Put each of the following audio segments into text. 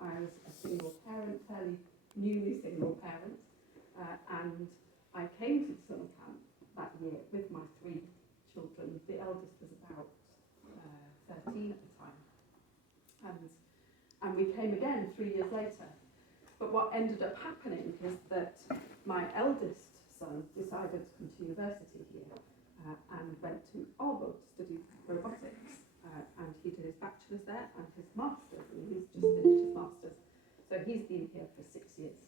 I was a single parent, fairly newly single parent, and I came to the summer camp that year with my 3 children. The eldest was about 13 at the time, and we came again 3 years later. But what ended up happening is that my eldest son decided to come to university here and went to Howell to study robotics. And he did his bachelor's there and his master's, and he's just finished his master's. So he's been here for 6 years.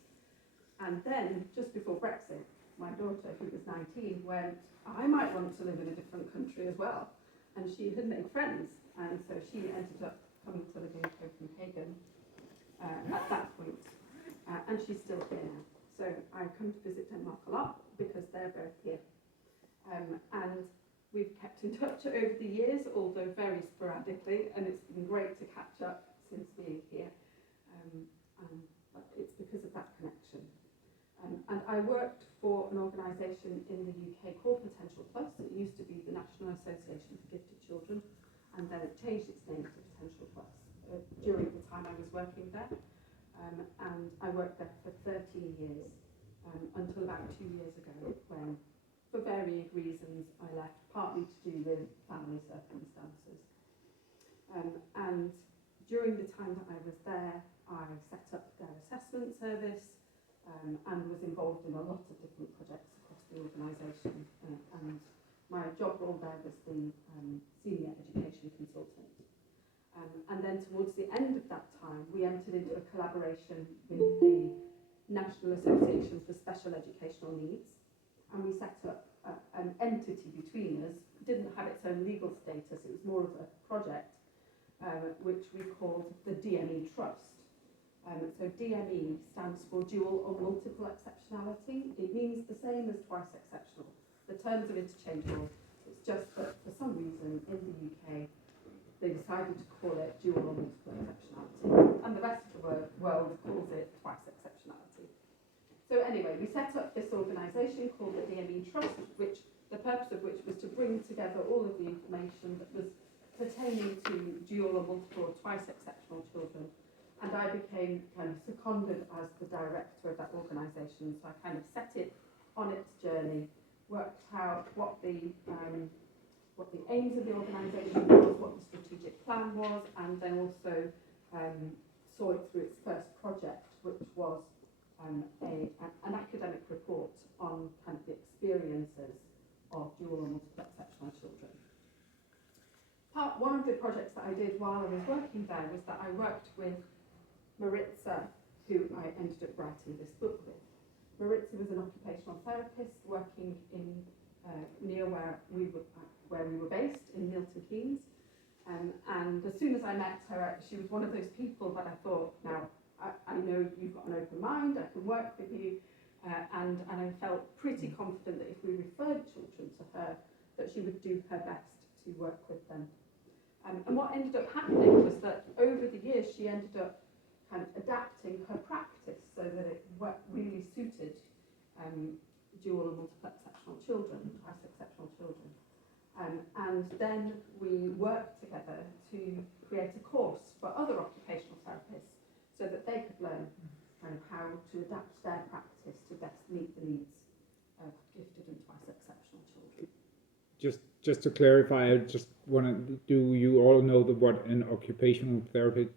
And then, just before Brexit, my daughter, who was 19, went, I might want to live in a different country as well. And she had made friends, and so she ended up coming to live in Copenhagen at that point. And she's still here now. So I come to visit Denmark a lot because they're both here. And we've kept in touch over the years, although very sporadically, and it's been great to catch up since being here. And it's because of that connection. And I worked for an organisation in the UK called Potential Plus. It used to be the National Association for Gifted Children, and then it changed its name to Potential Plus during the time I was working there. And I worked there for 13 years, until about 2 years ago, when, for varying reasons, I left, partly to do with family circumstances. And during the time that I was there, I set up their assessment service and was involved in a lot of different projects across the organisation. And my job role there was the senior education consultant. And then towards the end of that time, we entered into a collaboration with the National Association for Special Educational Needs, and we set up an entity between us. It didn't have its own legal status, it was more of a project, which we called the DME Trust. So DME stands for Dual or Multiple Exceptionality. It means the same as twice exceptional. The terms are interchangeable. It's just that for some reason in the UK, they decided to call it dual or multiple exceptionality, and the rest of the world calls it twice exceptionality. So anyway, we set up this organisation called the DME Trust, which the purpose of which was to bring together all of the information that was pertaining to dual or multiple or twice exceptional children. And I became kind of seconded as the director of that organisation, so I kind of set it on its journey, worked out what the aims of the organisation was, what the strategic plan was, and then also saw it through its first project, which was an academic report on kind of the experiences of dual or multiple exceptional children. One of the projects that I did while I was working there was that I worked with Maritza, who I ended up writing this book with. Maritza was an occupational therapist working in near where we were based, in Milton Keynes. And as soon as I met her, she was one of those people that I thought, now, I know you've got an open mind, I can work with you, and I felt pretty confident that if we referred children to her, that she would do her best to work with them. And what ended up happening was that over the years, she ended up kind of adapting her practice so that it really suited dual or multiple exceptional children, twice exceptional children. And then we worked together to create a course for other occupational therapists so that they could learn kind of how to adapt their practice to best meet the needs of gifted and twice exceptional children. Just to clarify, I just want to, do you all know what an occupational therapist,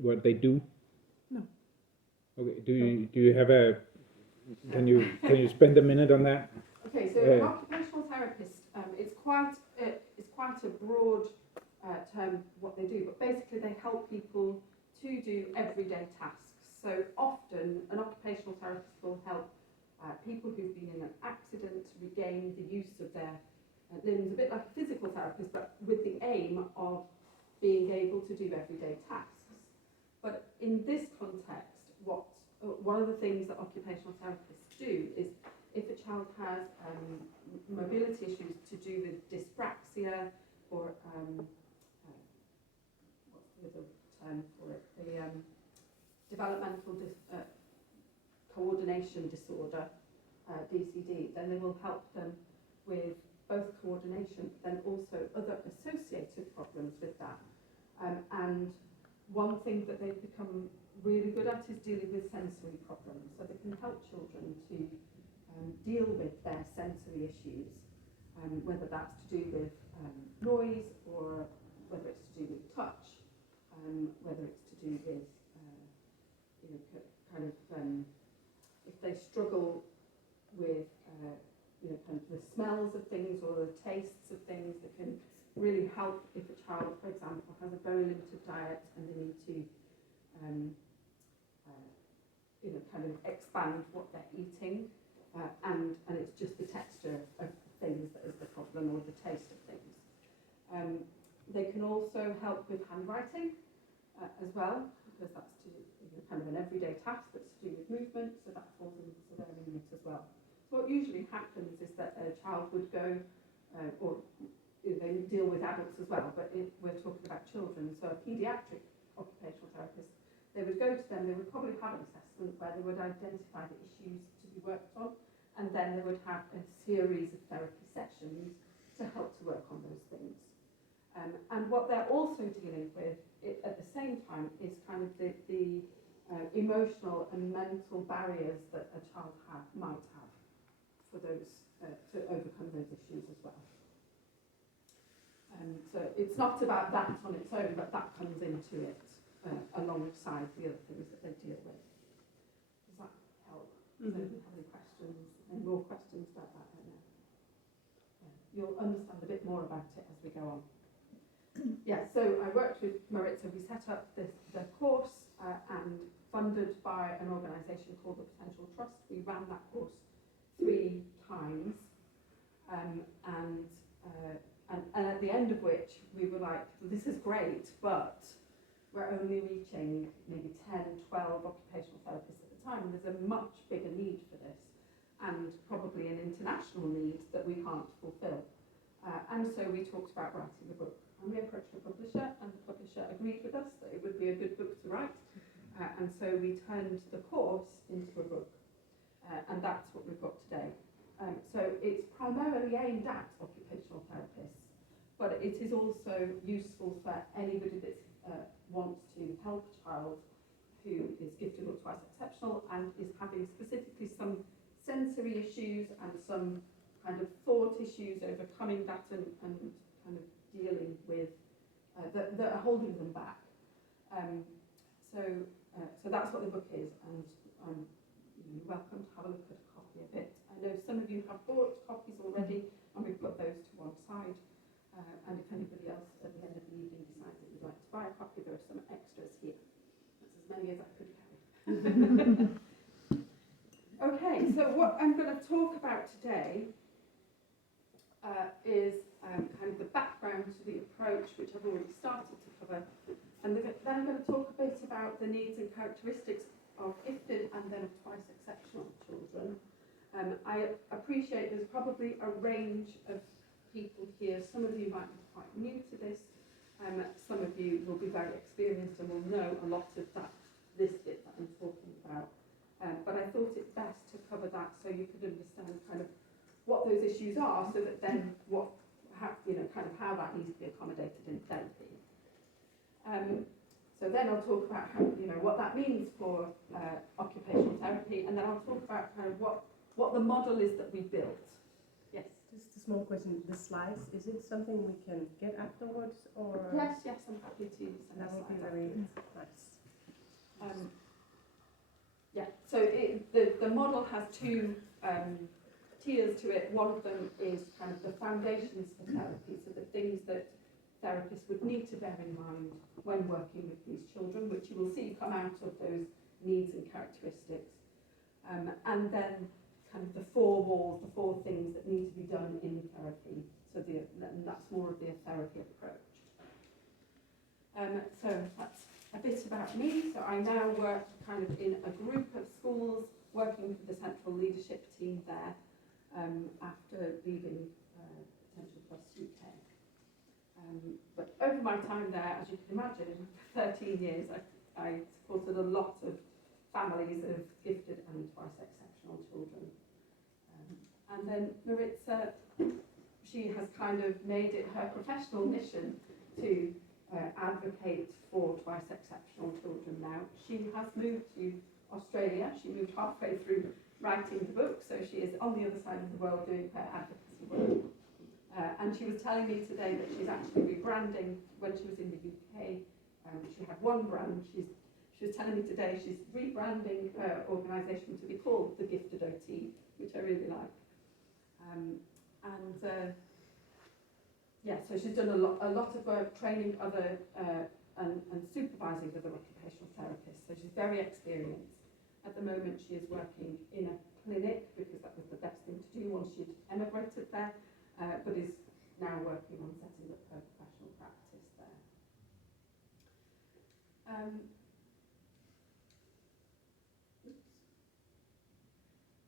what they do? No. Okay, do you have can you spend a minute on that? Okay, so an occupational therapist, it's quite a broad term what they do, but basically they help people to do everyday tasks. So often an occupational therapist will help people who've been in an accident to regain the use of their limbs, a bit like a physical therapist, but with the aim of being able to do everyday tasks. But in this context, one of the things that occupational therapists do is if a child has mobility issues to do with dyspraxia or what's the other term for it? The developmental coordination disorder, DCD, then they will help them with both coordination, but then also other associated problems with that. And one thing that they've become really toys, or whether it's to do with touch, whether it's to do with, if they struggle with, kind of the smells of things or the tastes of things, that can really help if a child, for example, has a very limited diet and they need to, kind of expand what they're eating, and it's just the texture of things that is the problem, or the taste of things. They can also help with handwriting as well, because that's kind of an everyday task that's to do with movement, so that falls into their remit as well. So what usually happens is that a child would go, or they deal with adults as well, but we're talking about children, so a paediatric occupational therapist, they would go to them, they would probably have an assessment where they would identify the issues to be worked on, and then they would have a series of therapy sessions to help to work on those things. And what they're also dealing with at the same time is kind of the emotional and mental barriers that a child might have for those to overcome those issues as well. So it's not about that on its own, but that comes into it alongside the other things that they deal with. Does that help? Does anyone have any questions? Any more questions about that? I don't know. Yeah. You'll understand a bit more about it as we go on. Yeah, so I worked with Maritza. We set up the course and funded by an organisation called the Potential Trust. We ran that course 3 times, and at the end of which we were like, this is great, but we're only reaching maybe 10, 12 occupational therapists at the time, and there's a much bigger need for this, and probably an international need that we can't fulfil. And so we talked about writing the book, and we approached the publisher, and the publisher agreed with us that it would be a good book to write, and so we turned the course into a book, and that's what we've got today. So it's primarily aimed at occupational therapists, but it is also useful for anybody that wants to help a child who is gifted or twice exceptional and is having specifically some sensory issues and some kind of thought issues, overcoming that and kind of dealing with that are holding them back. So that's what the book is, and you're welcome to have a look at a copy of it. I know some of you have bought copies already, and we've put those to one side. And if anybody else at the end of the evening decides that you'd like to buy a copy, there are some extras here. That's as many as I could carry. Okay, so what I'm going to talk about today is kind of the background to the approach, which I've already started to cover. And then I'm going to talk a bit about the needs and characteristics of gifted and then of twice exceptional children. I appreciate there's probably a range of people here. Some of you might be quite new to this. Some of you will be very experienced and will know a lot of this bit that I'm talking about. But I thought it best to cover that so you could understand kind of what those issues are, so that then how that needs to be accommodated in therapy. So then I'll talk about how, what that means for occupational therapy, and then I'll talk about kind of what the model is that we built. Yes. Just a small question. The slides, is it something we can get afterwards, or? Yes, I'm happy to send that would be very nice. Yeah. So the model has 2 tiers to it. One of them is kind of the foundations for therapy, so the things that therapists would need to bear in mind when working with these children, which you will see come out of those needs and characteristics. And then kind of the 4 walls, the 4 things that need to be done in therapy. So that's more of the therapy approach. So that's a bit about me. So I now work kind of in a group of schools, working with the central leadership team there, after leaving Potential Plus UK. But over my time there, as you can imagine, 13 years, I supported a lot of families of gifted and twice exceptional children. And then Maritza, she has kind of made it her professional mission to advocate for twice exceptional children now. She has moved to Australia. She moved halfway through writing the book, so she is on the other side of the world doing her advocacy work. And she was telling me today that she's actually rebranding. When she was in the UK, she had one brand. She was telling me today she's rebranding her organisation to be called the Gifted OT, which I really like. So she's done a lot of work training other and supervising other occupational therapists. So she's very experienced. At the moment, she is working in a clinic because that was the best thing to do once she'd emigrated there, but is now working on setting up her professional practice there.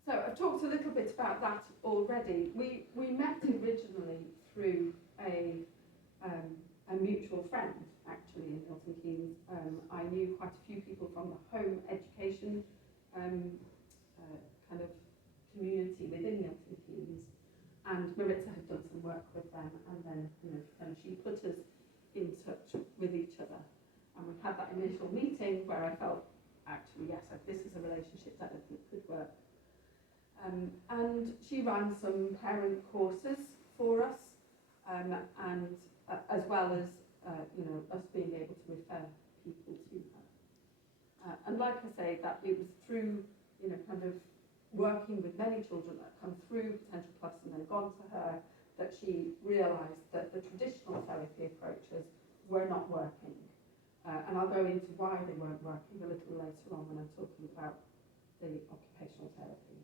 So I've talked a little bit about that already. We met originally through a mutual friend, actually, in Milton Keynes. I knew quite a few people from the home education kind of community within Milton Keynes, and Maritza had done some work with them, and then she put us in touch with each other, and we had that initial meeting where I felt, actually, yes, this is a relationship that I think could work. And she ran some parent courses for us, and as well as us being able to refer people to her. And like I say, that it was through kind of working with many children that come through Potential Plus and then gone to her that she realised that the traditional therapy approaches were not working. And I'll go into why they weren't working a little later on when I'm talking about the occupational therapy.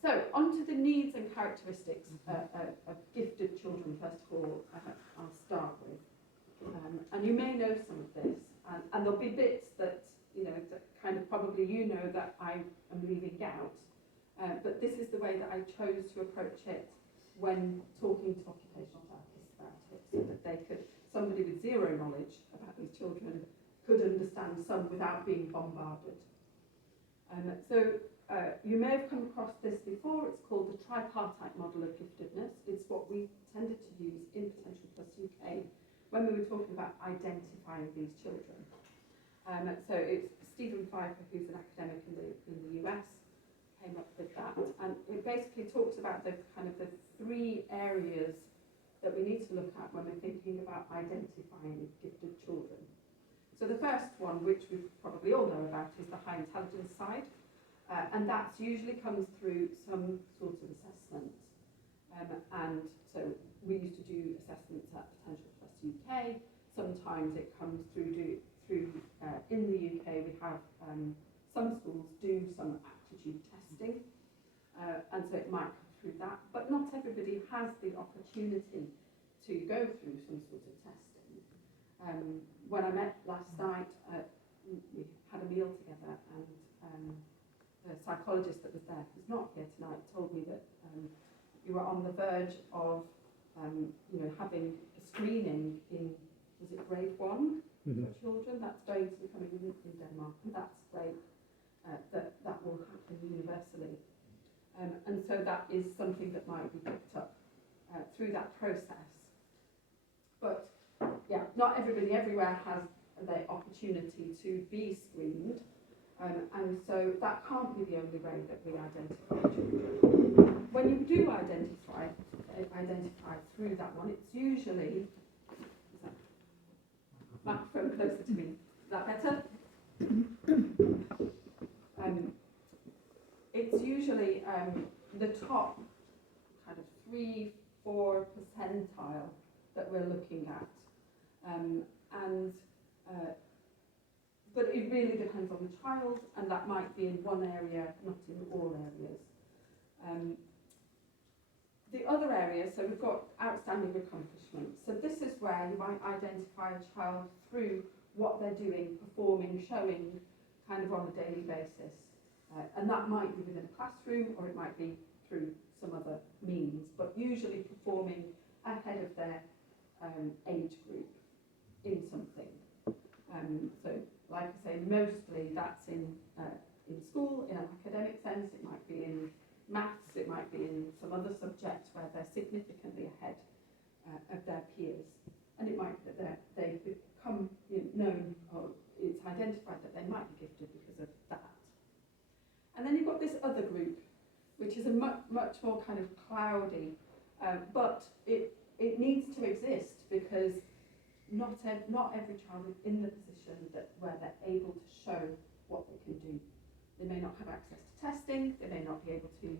So on to the needs and characteristics of gifted children, first of all, I'll start with. And you may know some of this, and there'll be bits that, that kind of probably that I am leaving out, but this is the way that I chose to approach it when talking to occupational therapists about it, so that somebody with zero knowledge about these children could understand some without being bombarded. You may have come across this before. It's called the tripartite model of giftedness. It's what we tended to use in Potential Plus UK when we were talking about identifying these children. So it's Stephen Pfeiffer, who's an academic in the US, came up with that, and it basically talks about the three areas that we need to look at when we're thinking about identifying gifted children. So the first one, which we probably all know about, is the high intelligence side. And that usually comes through some sort of assessment. And so we used to do assessments at Potential Plus UK. Sometimes it comes through in the UK, we have some schools do some aptitude testing. And so it might come through that. But not everybody has the opportunity to go through some sort of testing. When I met last night, we had a meal together, and the psychologist that was there, who's not here tonight, told me that you were on the verge of having a screening in, was it grade 1 for children? That's going to be coming in Denmark, and that's great. That will happen universally, and so that is something that might be picked up through that process. But yeah, not everybody everywhere has the opportunity to be screened. And so that can't be the only way that we identify children. When you do identify through that one, it's usually, microphone closer to me, is that better? It's usually the top kind of 3-4 percentile that we're looking at. But it really depends on the child, and that might be in one area, not in all areas. The other areas, so we've got outstanding accomplishments. So this is where you might identify a child through what they're doing, performing, showing, kind of on a daily basis. And that might be within a classroom, or it might be through some other means, but usually performing ahead of their age group in something. So, like I say, mostly that's in school, in an academic sense. It might be in maths, it might be in some other subject where they're significantly ahead of their peers. And it might be that they become known, or it's identified that they might be gifted because of that. And then you've got this other group, which is a much more kind of cloud cloudy, but it needs to exist because not every child is in the position where they're able to show what they can do. They may not have access to testing, they may not be able to,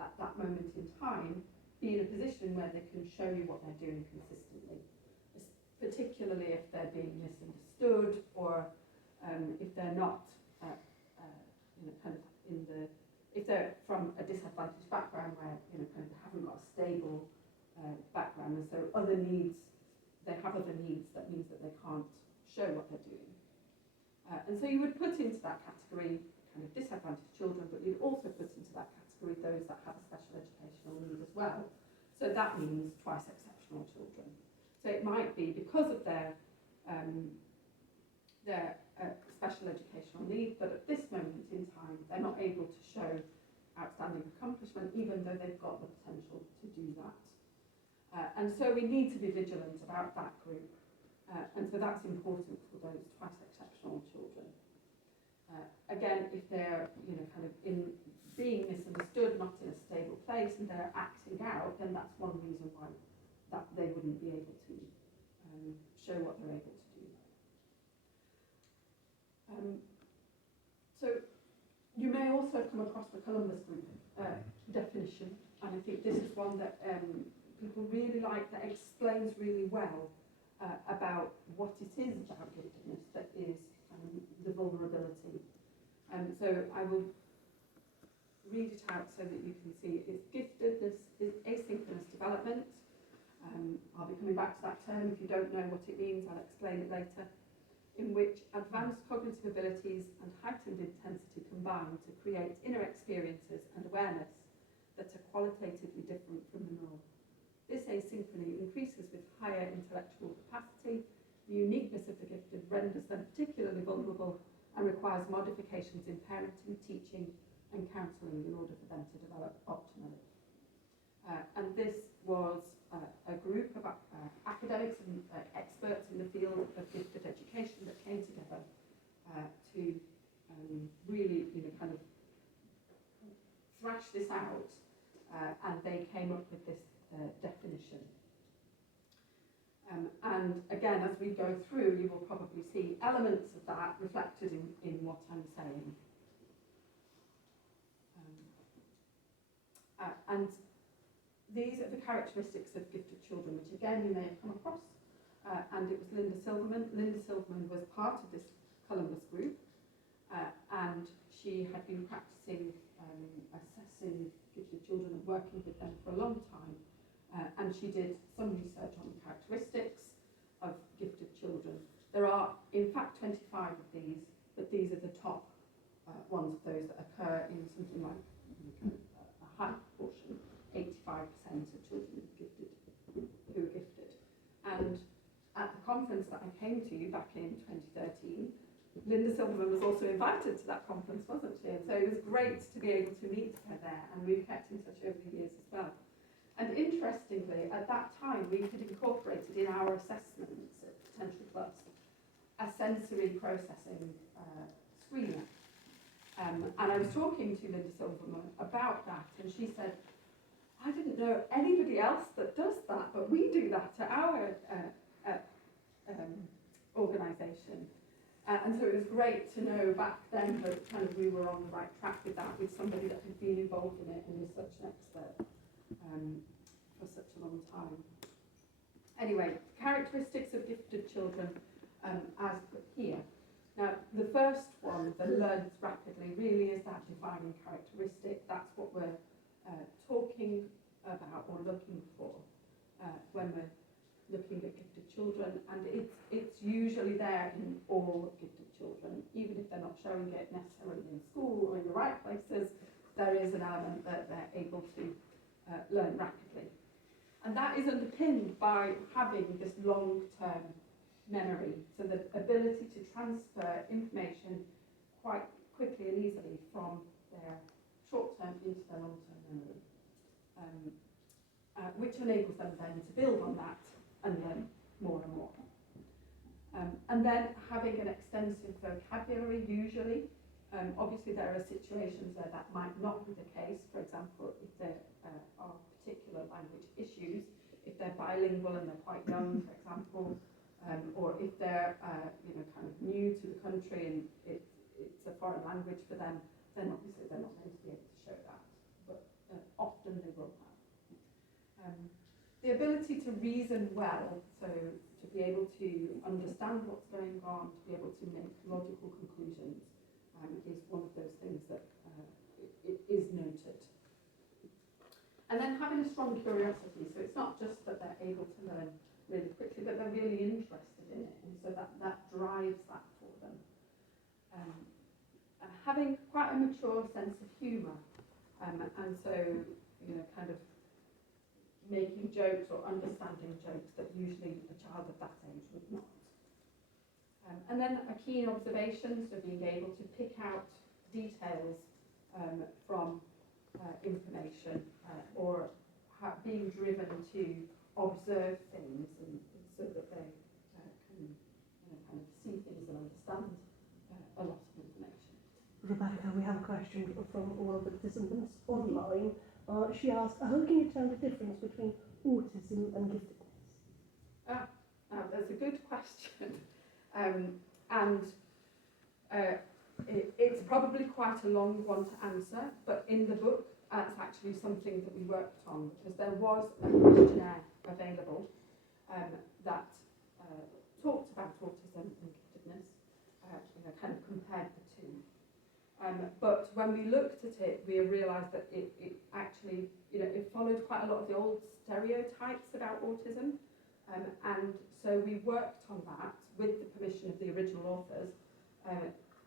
at that moment in time, be in a position where they can show you what they're doing consistently, particularly if they're being misunderstood or if they're not, if they're from a disadvantaged background where, they haven't got a stable background, and so they have other needs, that means that they can't show what they're doing. And so you would put into that category kind of disadvantaged children, but you'd also put into that category those that have a special educational need as well. So that means twice exceptional children. So it might be because of their special educational need, but at this moment in time, they're not able to show outstanding accomplishment, even though they've got the potential to do that. And so we need to be vigilant about that group. And so that's important for those twice exceptional children. Again, if they're, kind of in being misunderstood, not in a stable place, and they're acting out, then that's one reason why that they wouldn't be able to show what they're able to do. So you may also come across the Columbus Group definition, and I think this is one that people really like, that explains really well about what it is about giftedness that is the vulnerability. So I will read it out so that you can see it's giftedness is asynchronous development. I'll be coming back to that term. If you don't know what it means, I'll explain it later. In which advanced cognitive abilities and heightened intensity combine to create inner experiences and awareness that are qualitatively different from the norm. This asynchrony increases with higher intellectual capacity. The uniqueness of the gifted renders them particularly vulnerable and requires modifications in parenting, teaching and counselling in order for them to develop optimally. And this was a group of academics and experts in the field of gifted education that came together to really, kind of thrash this out, and they came up with this definition. And again, as we go through, you will probably see elements of that reflected in what I'm saying. And these are the characteristics of gifted children, which again you may have come across, and it was Linda Silverman. Linda Silverman was part of this Columbus group, and she had been practicing assessing gifted children and working with them for a long time, and she did some research on the characteristics of gifted children. There are, in fact, 25 of these, but these are the top ones of those that occur in something like a high proportion. 85% of children who are gifted. And at the conference that I came to back in 2013, Linda Silverman was also invited to that conference, wasn't she? And so it was great to be able to meet her there, and we've kept in touch over the years as well. And interestingly, at that time, we had incorporated in our assessments at Potential Plus a sensory processing screener. And I was talking to Linda Silverman about that, and she said, I didn't know anybody else that does that, but we do that at our organisation. And so it was great to know back then that kind of we were on the right track with that, with somebody that had been involved in it and was such an expert for such a long time. Anyway, characteristics of gifted children as put here. Now, the first one, the learns rapidly, really is that defining characteristic. That's what we're talking about or looking for when we're looking at gifted children, and it's usually there in all gifted children, even if they're not showing it necessarily in school or in the right places. There is an element that they're able to learn rapidly, and that is underpinned by having this long-term memory, so the ability to transfer information quite quickly and easily from their short-term into their long-term memory, which enables them then to build on that and learn more and more. And then having an extensive vocabulary, usually. Obviously there are situations where that might not be the case. For example, if they're are particular language issues, if they're bilingual and they're quite young, for example, or if they're kind of new to the country and it's a foreign language for them, then obviously they're not going to be able to show that, but often they will have. The ability to reason well, so to be able to understand what's going on, to be able to make logical conclusions, is one of those things that it is noted. And then having a strong curiosity, so it's not just that they're able to learn really quickly, but they're really interested in it, and so that drives that for them. Having quite a mature sense of humour, and so, kind of making jokes or understanding jokes that usually a child of that age would not. And then a keen observation, so being able to pick out details from information, or being driven to observe things, and so that they can kind of see things and understand a lot of information. Rebecca, we have a question from one of the participants online. She asked, how can you tell the difference between autism and giftedness? That's a good question. It's probably quite a long one to answer, but in the book, it's actually something that we worked on, because there was a questionnaire available that talked about autism and giftedness, kind of compared the two. But when we looked at it, we realised that it actually, it followed quite a lot of the old stereotypes about autism, and so we worked on that with the permission of the original authors,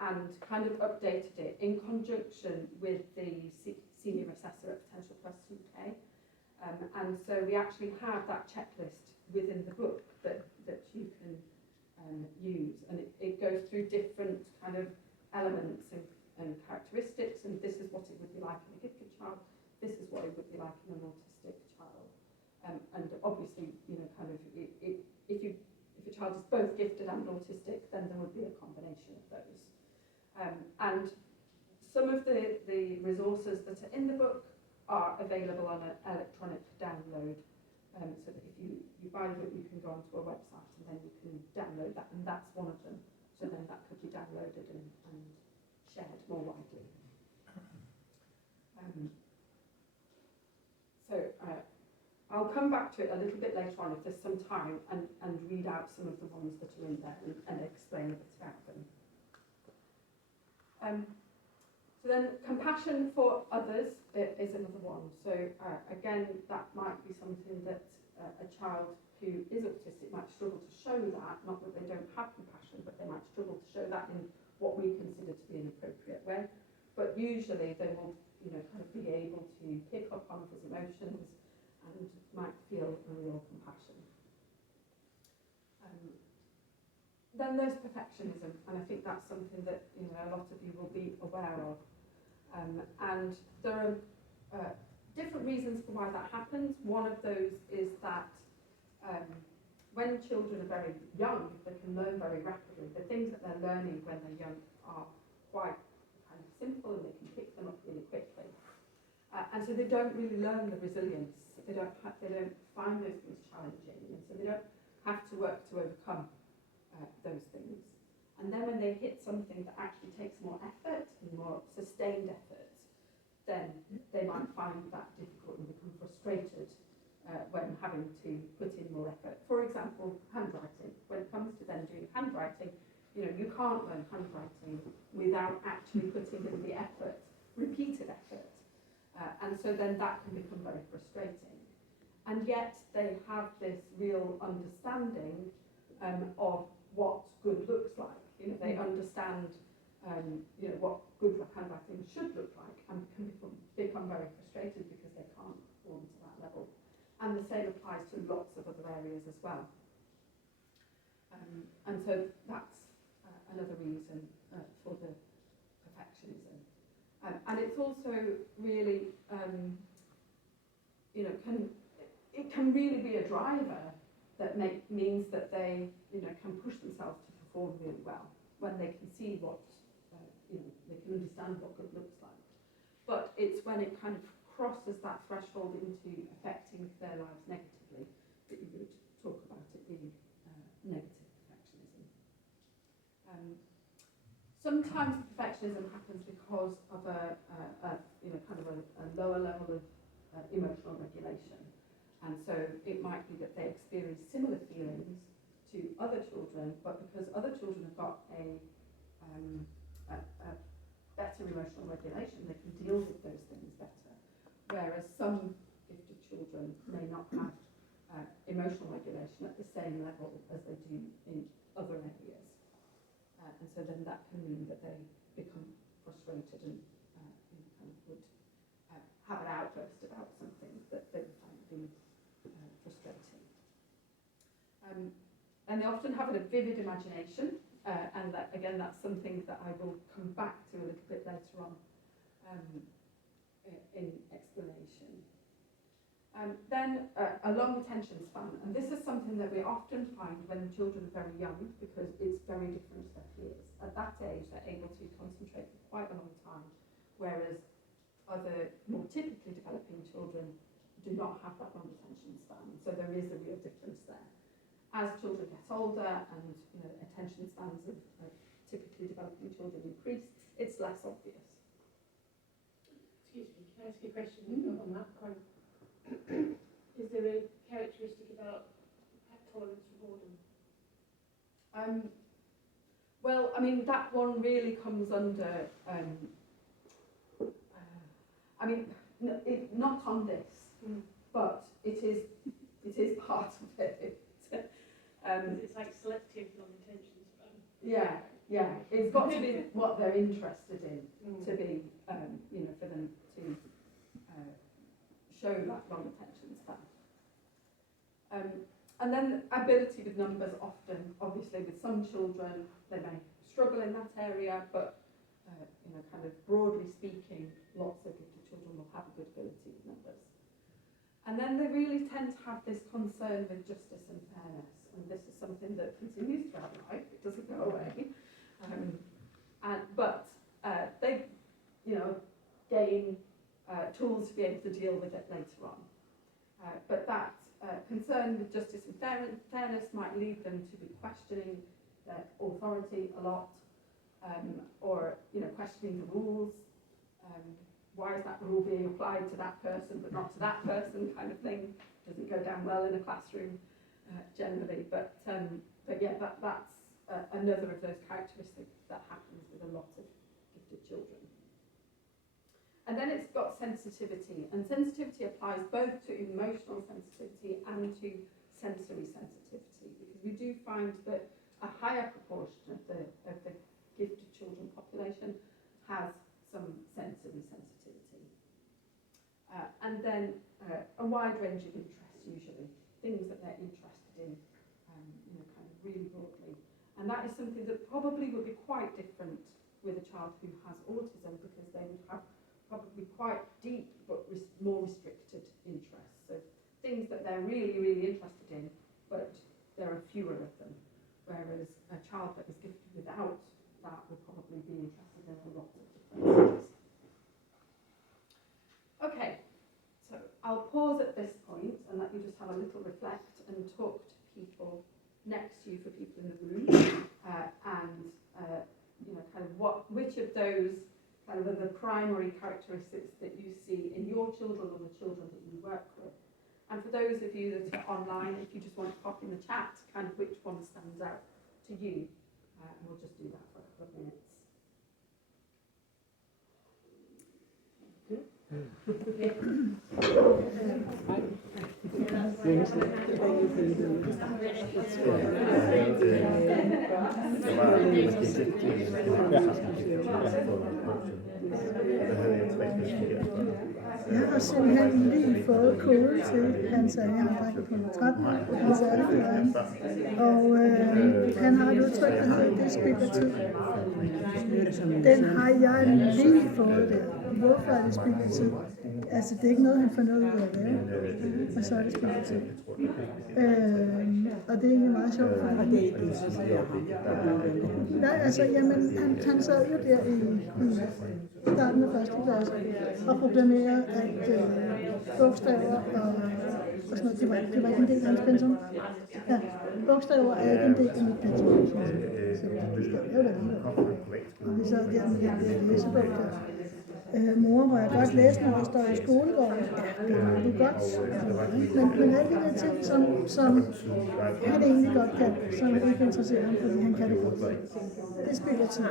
and kind of updated it in conjunction with the Senior Assessor at Potential Plus UK. And so we actually have that checklist within the book that you can use, and it goes through different kind of elements and characteristics, and this is what it would be like in a gifted child, this is what it would be like in an autistic child. And obviously, kind of, if a child is both gifted and autistic, then there would be a combination of those. And some of the resources that are in the book are available on an electronic download, so that if you buy the book, you can go onto a website and then you can download that, and that's one of them. So then that could be downloaded and shared more widely. I'll come back to it a little bit later on if there's some time, and read out some of the ones that are in there and explain a bit about them. So then compassion for others is another one. So again, that might be something that a child who is autistic might struggle to show that, not that they don't have compassion, but they might struggle to show that in what we consider to be an appropriate way. But usually they will, kind of be able to pick up on his emotions and might feel a real compassion. Then there's perfectionism, and I think that's something that a lot of you will be aware of. And there are different reasons for why that happens. One of those is that when children are very young, they can learn very rapidly. The things that they're learning when they're young are quite kind of simple, and they can pick them up really quickly. And so they don't really learn the resilience. They don't find those things challenging, and so they don't have to work to overcome those things. And then when they hit something that actually takes more effort and more sustained effort, then they might find that difficult and become frustrated when having to put in more effort. For example, handwriting. When it comes to then doing handwriting, you can't learn handwriting without actually putting in the effort, repeated effort. And so then that can become very frustrating. And yet they have this real understanding of what good looks like. They understand what good handwriting should look like, and can become very frustrated because they can't perform to that level. And the same applies to lots of other areas as well. And so that's another reason for the perfectionism. And it's also really, can really be a driver that means that they, can push themselves to perform really well when they can see what, they can understand what good looks like. But it's when it kind of crosses that threshold into affecting their lives negatively, that you would talk about it being negative perfectionism. Sometimes perfectionism happens because of a lower level of emotional regulation, and so it might be that they experience similar feelings to other children, but because other children have got a better emotional regulation, they can deal with those things better, whereas some gifted children may not have emotional regulation at the same level as they do in other areas. And so then that can mean that they become frustrated and would have an outburst about something that they would find being frustrating. And they often have a vivid imagination, and that, again, that's something that I will come back to a little bit later on in explanation. Then a long attention span, and this is something that we often find when children are very young, because it's very different to their peers. At that age, they're able to concentrate for quite a long time, whereas other more typically developing children do not have that long attention span. So there is a real difference there. As children get older and attention spans of typically developing children increase, it's less obvious. Excuse me, can I ask you a question on that point? Is there a characteristic about tolerance for boredom? Well, I mean, that one really comes under, not on this, but it is part of it. It's like selective non-attention span. Yeah, it's got to be what they're interested in to be, for them to show that long attention span. And then ability with numbers often, obviously with some children, they may struggle in that area, but broadly speaking, lots of gifted children will have a good ability with numbers. And then they really tend to have this concern with justice and fairness, and this is something that continues throughout life, it doesn't go away. But they, gain tools to be able to deal with it later on. But that concern with justice and fairness might lead them to be questioning their authority a lot, or questioning the rules. Why is that rule being applied to that person but not to that person, kind of thing. Doesn't go down well in a classroom generally, but yeah, that's another of those characteristics that happens with a lot of gifted children. And then it's got sensitivity, and sensitivity applies both to emotional sensitivity and to sensory sensitivity, because we do find that a higher proportion of the gifted children population has some sensory sensitivity. And then a wide range of interests, usually, things that they're interested in, really broadly. And that is something that probably would be quite different with a child who has autism, because they would have probably quite deep but more restricted interests. So things that they're really, really interested in, but there are fewer of them. Whereas a child that is gifted without that will probably be interested in a lot of different things. Okay, so I'll pause at this point and let you just have a little reflect and talk to people next to you, for people in the room, which of those are the primary characteristics that you see in your children or the children that you work with. And for those of you that are online, if you just want to pop in the chat, which one stands out to you, and we'll just do that for a couple of minutes. Jeg har simpelthen lige fået kode til hans anbragt på portrætten, hans aldergræn, og han har et udtryk, der hedder, det spilder tid. Den har jeg lige fået der. Hvorfor er det spilder tid? Altså, det er ikke noget, han får noget ud af at lave. Og så er det spilletid. Og det er egentlig meget sjovt. Og det er ikke interesserer ham. Nej, altså, jamen, han sad jo der i starten af første klasse og programmerede, at bogstaver og sådan noget, det var ikke en del af hans pensum. Ja, bogstaver er ikke en del af mit pensum. Så det skal jeg lave det alligevel. Og vi sad der med den der læsebog der. Mor, må jeg godt læse, når der står i skolegården? Ja, det må du godt. Men alle de der ting, som han egentlig godt kan, som han ikke interesserer ham, fordi han kan det godt. Det spiller tid.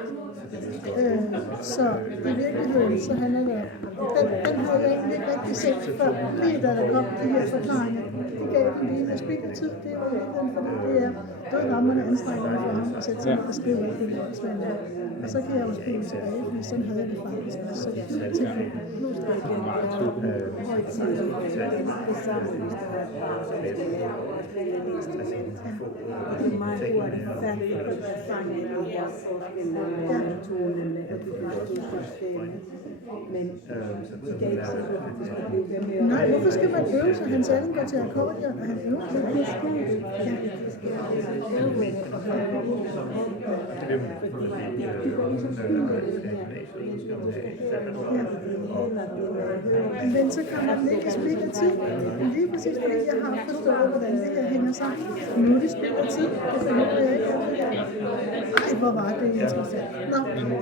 Så i virkeligheden, så handler det den havde jeg egentlig ikke rigtig set før, lige da der kom de her forklaringer. Det gav den lige, der spiller tid, det var virkelig, fordi det er dødrammerne anstrengende for ham at sætte sig ned og skrive alt det der svært. Og så kan jeg jo spille tilbage, fordi sådan havde jeg det faktisk også. Så det er tilfældigt. Nu skal jeg igen være højtidlig. Det samme, hvis der er så skal jeg lære at spille et instrument. Og det er meget hurtigt færdigt at fange de her forskelle mellem tonerne og det her system. Men vi kan ikke sige, at det skal blive ved med at... Nej, hvorfor skal man øve sig? Hans anden går til akkordion, og han øver sig. Det er skole. Ja, det skal Men så kommer den ikke i spild af tid. Lige præcis fordi jeg har forstået, hvordan det her hænger sammen. Nu er det spild af tid. Det finder jeg ikke af det der. Ej, hvor var det interessant. Nå,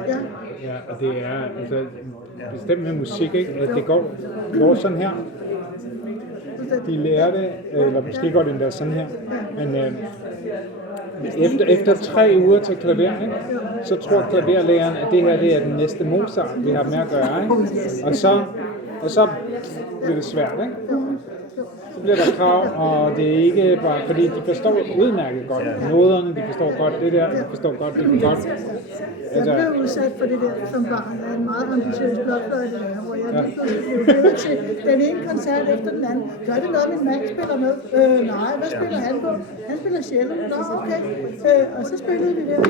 ja. Ja, og det er altså bestemt med musik, ikke? At det går sådan her. De lærer det, eller måske går det endda sådan her. Men efter 3 uger til klaver, ikke? Så tror klaverlæreren, at det her det er den næste Mozart, vi har med at gøre. Ikke? Og så bliver det svært. Ikke? Så bliver der krav, og det er ikke bare, fordi de forstår udmærket godt noderne, de forstår godt det der, de forstår godt, de kan godt. Jeg blev udsat for det der som barn af en meget ambitiøs blokfløjtelærer, hvor jeg lige pludselig blev hørt til den ene koncert efter den anden. Gør det noget, min mand spiller med? Nej, hvad spiller han på? Han spiller cello. Nå, okay. Og så spillede vi der.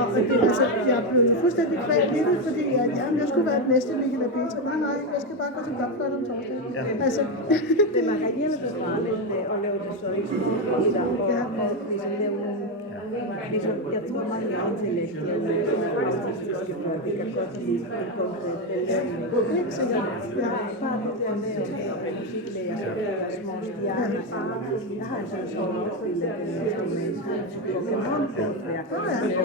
Og det, altså, jeg blev fuldstændig kvalt i det, fordi jeg skulle være den næste Michael og Peter. Nej, jeg skal bare gå til blokfløjte om torsdagen. Altså, det var rigtig befriende at lave det så ikke og ligesom lave ligesom, jeg tror mange intellektuelle artistiske folk, det kan godt lide en konkret belønning. ikke sikkert. Ja. Bare det der med at have musiklærer, så det er små stjerner. Jeg har sådan en sådan opspillet instrument, på kanonkraftværk, og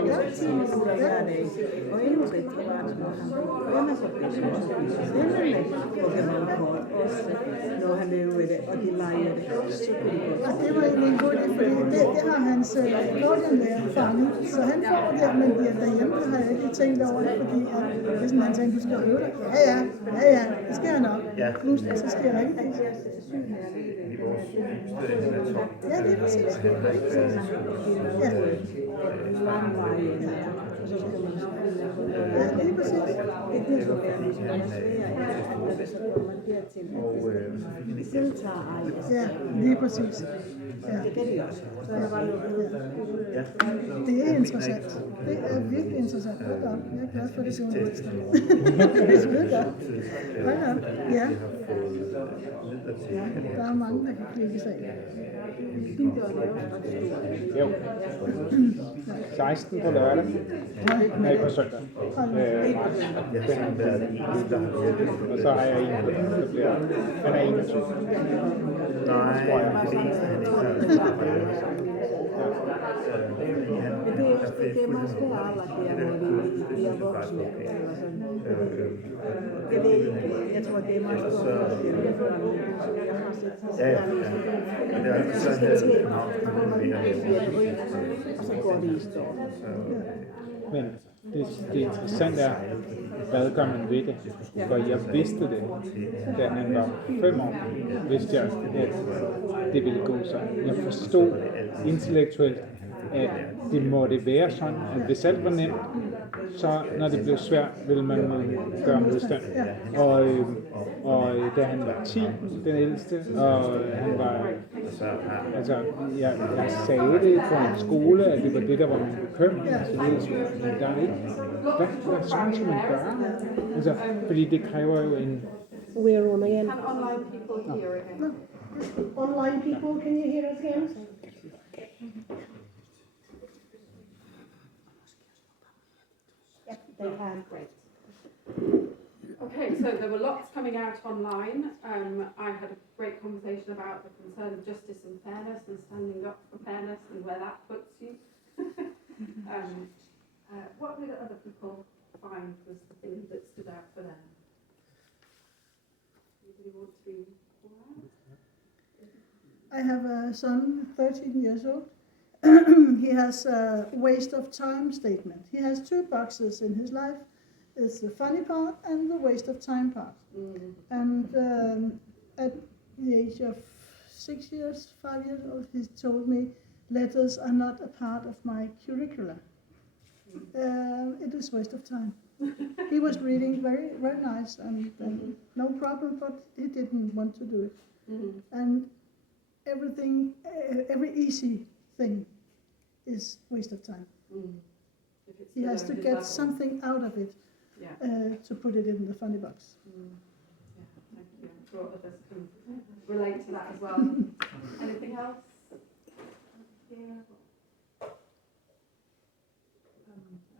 jeg har 10 minutter hver dag, og endnu rigtig rart med ham. Og jeg har fået besøg af Pokémon-kort også, når han øver det, og de leger det. Så kunne det godt. Og det var egentlig en god idé, fordi det har hans accordion-lærer fanget. Så han får det, men derhjemme har jeg ikke tænkt over det, fordi hvis man tænker, du skal øve dig. Ja, det sker nok. Pludselig, så sker der ikke. Ja, det er præcis. Ja. Ja, lige præcis. Ja, lige præcis. Ja. Det er interessant. Det er virkelig interessant. Hold da op. Jeg er glad for, at det bliver undervist. Det er skide godt. Hold da op. Ja. Der er mange, der kan klikkes af. Jo. 16 på lørdag. Nej, på søndag. Og så har jeg en, der bliver, han er 21. Nej, det er det eneste, han ikke har. Men det er meget svært at arbejde der, hvor vi bliver voksne. Jeg ved ikke, jeg tror, det er meget stort forskel. Jeg har set Men det er altid sådan, at og så går det i stå. Men det interessante er, hvad gør man ved det? For jeg vidste det, da han var 5 år, vidste jeg, at det ville gå sådan. Jeg forstod intellektuelt, at det måtte være sådan, at hvis alt var nemt, så når det blev svært, ville man gøre modstand. Og da han var 10, den ældste, og han var, altså, jeg sagde det på en skole, at det var det, der var min bekymring, men der er ikke, hvad sådan skal man gøre? Altså, fordi det kræver jo We're on again. Can online people hear again? Online people, can you hear us again? Yep, they can. Great. Okay, so there were lots coming out online. I had a great conversation about the concern of justice and fairness and standing up for fairness and where that puts you. What did other people find was the thing that stood out for them? Anybody want to call out? I have a son, 13 years old. He has a waste of time statement. He has two boxes in his life. It's the funny part and the waste of time part. Mm. And at the age of 6 years, 5 years old, he told me letters are not a part of my curricula. It is waste of time. He was reading very, very nice and no problem, but he didn't want to do it. Mm. And everything, every easy thing is waste of time. Mm. If it's He has below to his get level. something out of it Yeah. to put it in the funny box. Mm. Yeah, thank you. I'm sure others can relate to that as well. Anything else? Yeah.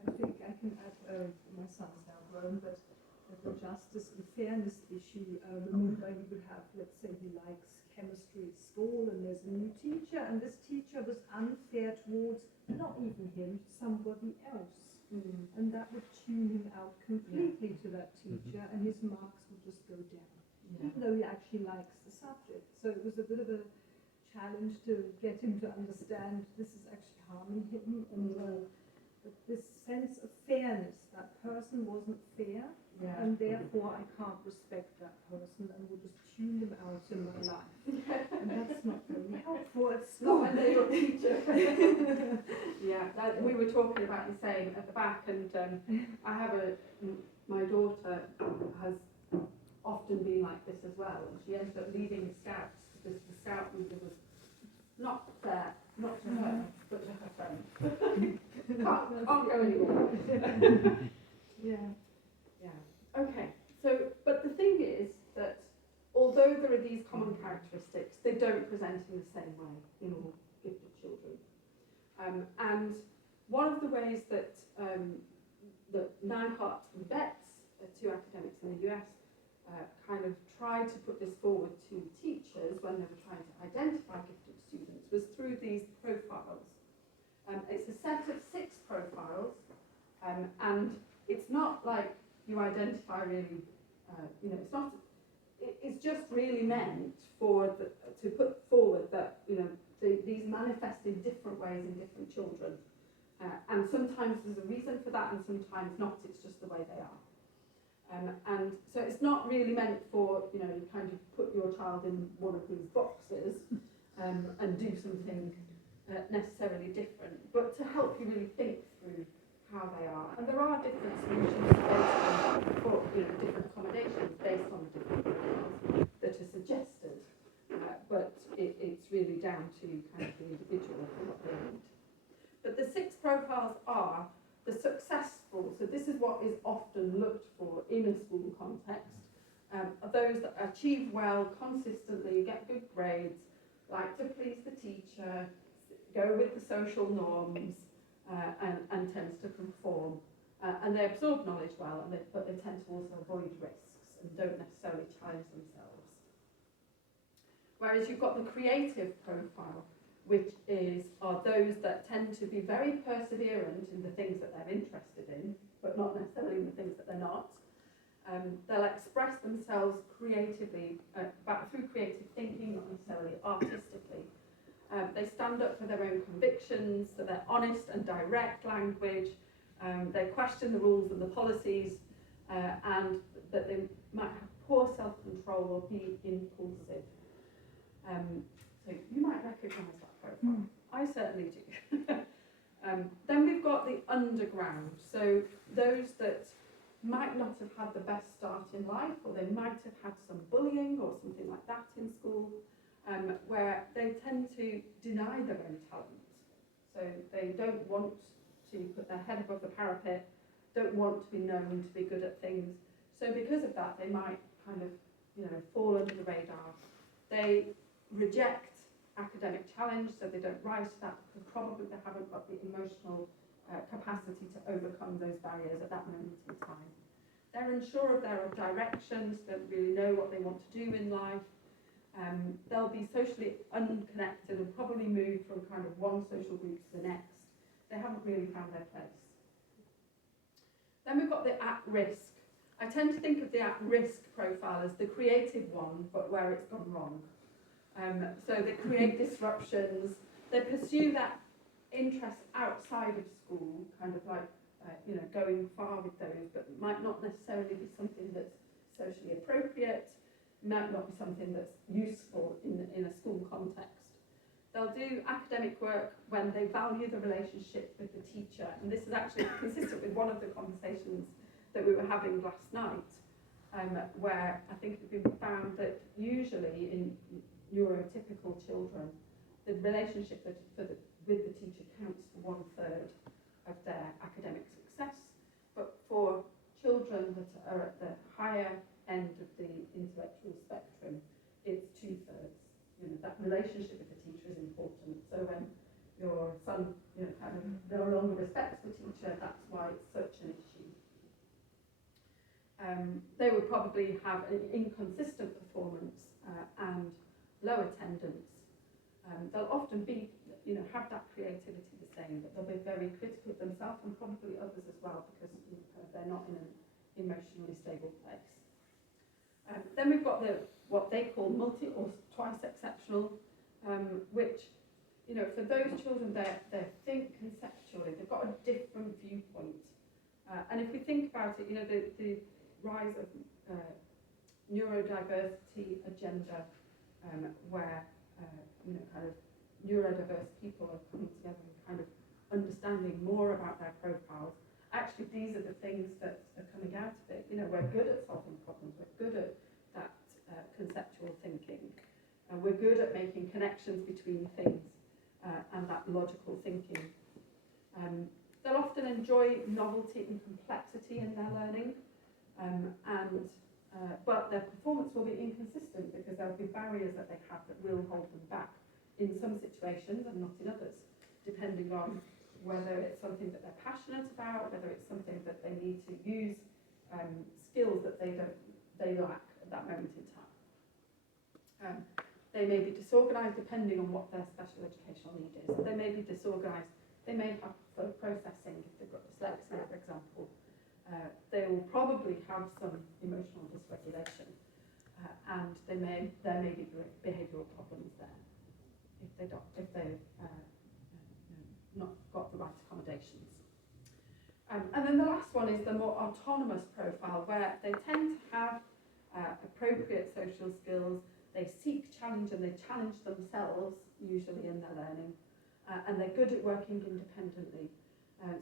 I think I can add, my son is now grown, but the justice and fairness issue, remember he would have, let's say he likes chemistry at school and there's a new teacher and this teacher was unfair towards not even him, somebody else. Mm. And that would tune him out completely to that teacher and his marks would just go down, Yeah. even though he actually likes the subject. So it was a bit of a challenge to get him to understand this is actually harming him and but this sense of fairness, that person wasn't fair Yeah. and therefore I can't respect that person and will just tune them out in my life. And that's not very helpful at Not school. when they're your teacher. Yeah, that, we were talking about the same at the back, and I have my daughter has often been like this as well, and she ended up leaving Scouts because the Scout leader was not fair, not to her, but to her friends. can't go anywhere. Yeah. Yeah. Okay. So, but the thing is that although there are these common characteristics, they don't present in the same way in all gifted children. And one of the ways that that Nyhart and Betts, two academics in the US, kind of tried to put this forward to teachers when they were trying to identify gifted students was through these profiles. It's a set of 6 profiles, and it's not like you identify really, it's not. It's just really meant for to put forward that these manifest in different ways in different children, and sometimes there's a reason for that, and sometimes not. It's just the way they are. And so it's not really meant for you kind of put your child in one of these boxes and do something necessarily different, but to help you really think through how they are. And there are different solutions based on, different accommodations based on the different profiles that are suggested, but it's really down to kind of the individual and what they need. But the 6 profiles are the successful, so this is what is often looked for in a school context, are those that achieve well consistently, get good grades, like to please the teacher, go with the social norms, and tends to conform. And they absorb knowledge well, but they tend to also avoid risks and don't necessarily challenge themselves. Whereas you've got the creative profile, which are those that tend to be very perseverant in the things that they're interested in, but not necessarily in the things that they're not. They'll express themselves creatively, through creative thinking, not necessarily artistically. They stand up for their own convictions, so they're honest and direct language. They question the rules and the policies, and that they might have poor self-control or be impulsive. So you might recognise that profile. I certainly do. Then we've got the underground, so those that might not have had the best start in life, or they might have had some bullying or something like that in school, where they tend to deny their own talent. So they don't want to put their head above the parapet, don't want to be known to be good at things. So because of that, they might kind of fall under the radar. They reject academic challenge, so they don't rise to that because probably they haven't got the emotional capacity to overcome those barriers at that moment in time. They're unsure of their directions, don't really know what they want to do in life. They'll be socially unconnected and probably move from kind of one social group to the next. They haven't really found their place. Then we've got the at-risk. I tend to think of the at-risk profile as the creative one, but where it's gone wrong. So they create disruptions, they pursue that interest outside of school, kind of like, going far with those, but might not necessarily be something that's socially appropriate, might not be something that's useful in a school context. They'll do academic work when they value the relationship with the teacher, and this is actually consistent with one of the conversations that we were having last night, where I think it's been found that usually in neurotypical children, the relationship with the teacher counts for 1/3 of their academic success, but for children that are at the higher end of the intellectual spectrum, it's 2/3. That relationship with the teacher is important. So when your son, kind of no longer respects the teacher, that's why it's such an issue. They would probably have an inconsistent performance and low attendance. They'll often be, have that creativity the same, but they'll be very critical of themselves and probably others as well because they're not in an emotionally stable place. Then we've got what they call multi or twice exceptional, which, for those children, they think conceptually, they've got a different viewpoint. And if we think about it, the rise of neurodiversity agenda, where kind of neurodiverse people are coming together and kind of understanding more about their profiles. Actually, these are the things that are coming out of it. We're good at solving problems. We're good at that conceptual thinking, and we're good at making connections between things and that logical thinking. They'll often enjoy novelty and complexity in their learning, but their performance will be inconsistent because there'll be barriers that they have that will hold them back in some situations and not in others, depending on whether it's something that they're passionate about, whether it's something that they need to use skills that they lack at that moment in time. They may be disorganised depending on what their special educational need is. They may be disorganised, they may have processing, if they've got dyslexia, for example. They will probably have some emotional dysregulation, and there may be behavioural problems there if they've not got the right accommodations. And then the last one is the more autonomous profile, where they tend to have appropriate social skills. They seek challenge and they challenge themselves, usually in their learning, and they're good at working independently.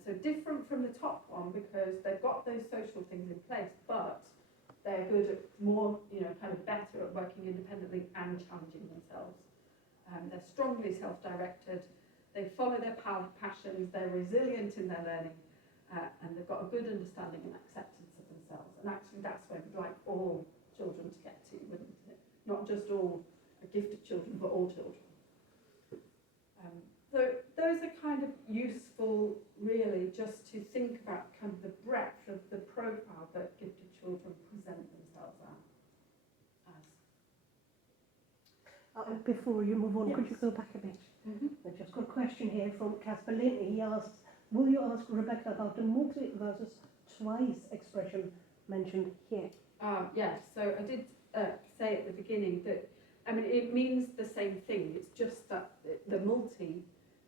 So different from the top one because they've got those social things in place, but they're good at more, kind of better at working independently and challenging themselves. They're strongly self-directed, they follow their passions, they're resilient in their learning, and they've got a good understanding and acceptance of themselves. And actually that's where we'd like all children to get to, wouldn't it? Not just all gifted children, but all children. So those are kind of useful, really, just to think about kind of the breadth of the profile that gifted children present themselves as. Before you move on, Yes. could you go back a bit? Mm-hmm. I've just got a question here from Casper Linney. He asks, will you ask Rebecca about the multi versus twice expression mentioned here? Yes, so I did say at the beginning that, it means the same thing. It's just that the multi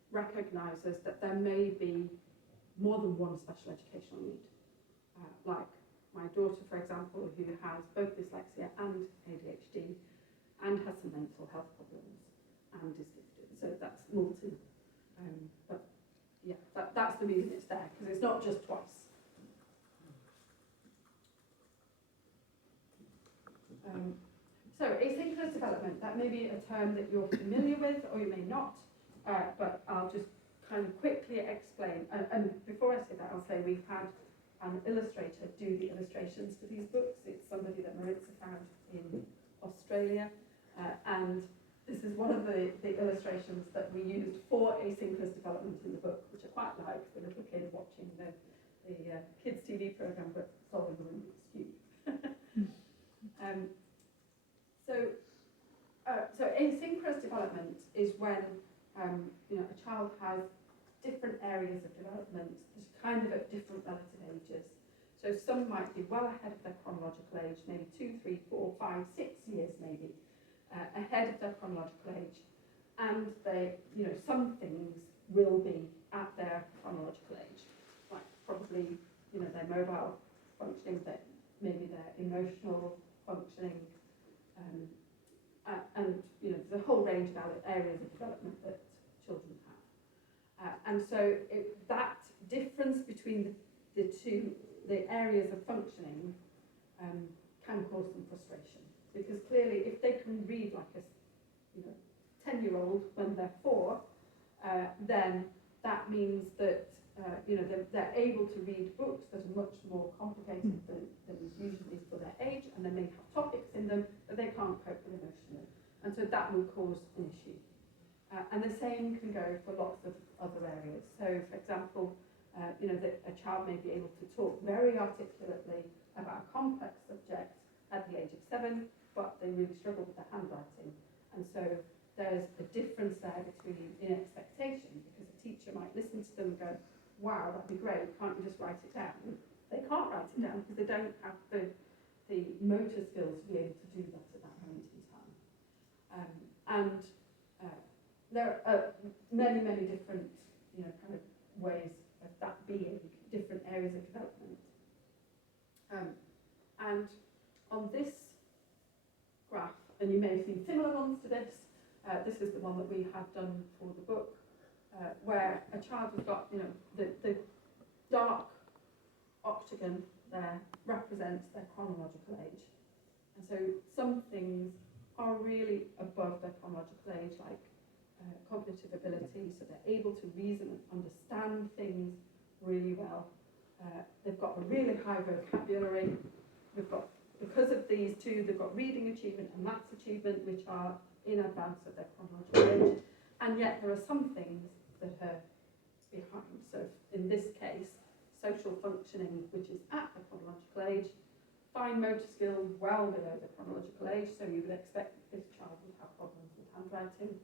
recognises that there may be more than one special educational need. Like my daughter, for example, who has both dyslexia and ADHD and has some mental health problems and is gifted. So that's multi. But yeah, that's the reason it's there, because it's not just twice. So asynchronous development, that may be a term that you're familiar with or you may not, but I'll just kind of quickly explain. And before I say that, I'll say we've had an illustrator do the illustrations for these books. It's somebody that Maritza found in Australia, and this is one of the illustrations that we used for asynchronous development in the book, which I quite like, the little kid watching the kids' TV programme but solving the Rubik's Cube. So asynchronous development is when a child has different areas of development, kind of at different relative ages. So some might be well ahead of their chronological age, maybe 2, 3, 4, 5, 6 years maybe ahead of their chronological age, and some things will be at their chronological age, like probably their mobile functioning, maybe their emotional functioning, and the whole range of areas of development that children have. And so that difference between the areas of functioning can cause some frustration, because clearly if they can read like a 10-year-old when they're 4, then that means that they're able to read books that are much more complicated than is usually for their age, and they may have topics in them that they can't cope with emotionally, and so that will cause an issue. And the same can go for lots of other areas. So, for example, that a child may be able to talk very articulately about a complex subject at the age of 7, but they really struggle with their handwriting, and so there's a difference there in expectation, because a teacher might listen to them and go, wow, that'd be great, can't you just write it down? They can't write it down because they don't have the motor skills to be able to do that at that moment in time. There are many, many different kind of ways of that being, different areas of development. And on this graph, and you may have seen similar ones to this, this is the one that we have done for the book, where a child has got, the dark octagon there represents their chronological age. And so some things are really above their chronological age, like cognitive ability, so they're able to reason and understand things really well. They've got a really high vocabulary. Because of these two, they've got reading achievement and maths achievement, which are in advance of their chronological age, and yet there are some things that are behind. So in this case, social functioning, which is at the chronological age, fine motor skills well below the chronological age, so you would expect that this child would have problems with handwriting.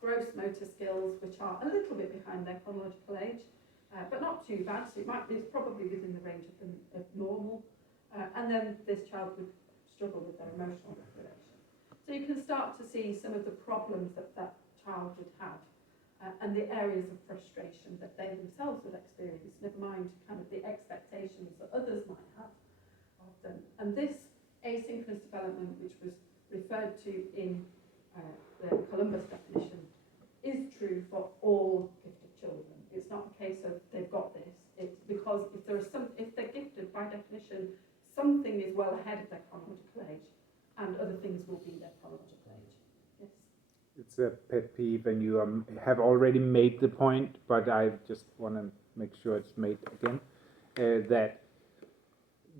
Gross motor skills, which are a little bit behind their chronological age, but not too bad, so it's probably within the range of normal. And then this child would struggle with their emotional regulation. So you can start to see some of the problems that child would have, and the areas of frustration that they themselves would experience, never mind kind of the expectations that others might have of them. And this asynchronous development, which was referred to in the Columbus definition, is true for all gifted children. It's not a case of they've got this. It's because if they're gifted, by definition, something is well ahead of their chronological age, and other things will be their chronological age. Yes. It's a pet peeve, and you have already made the point, but I just want to make sure it's made again,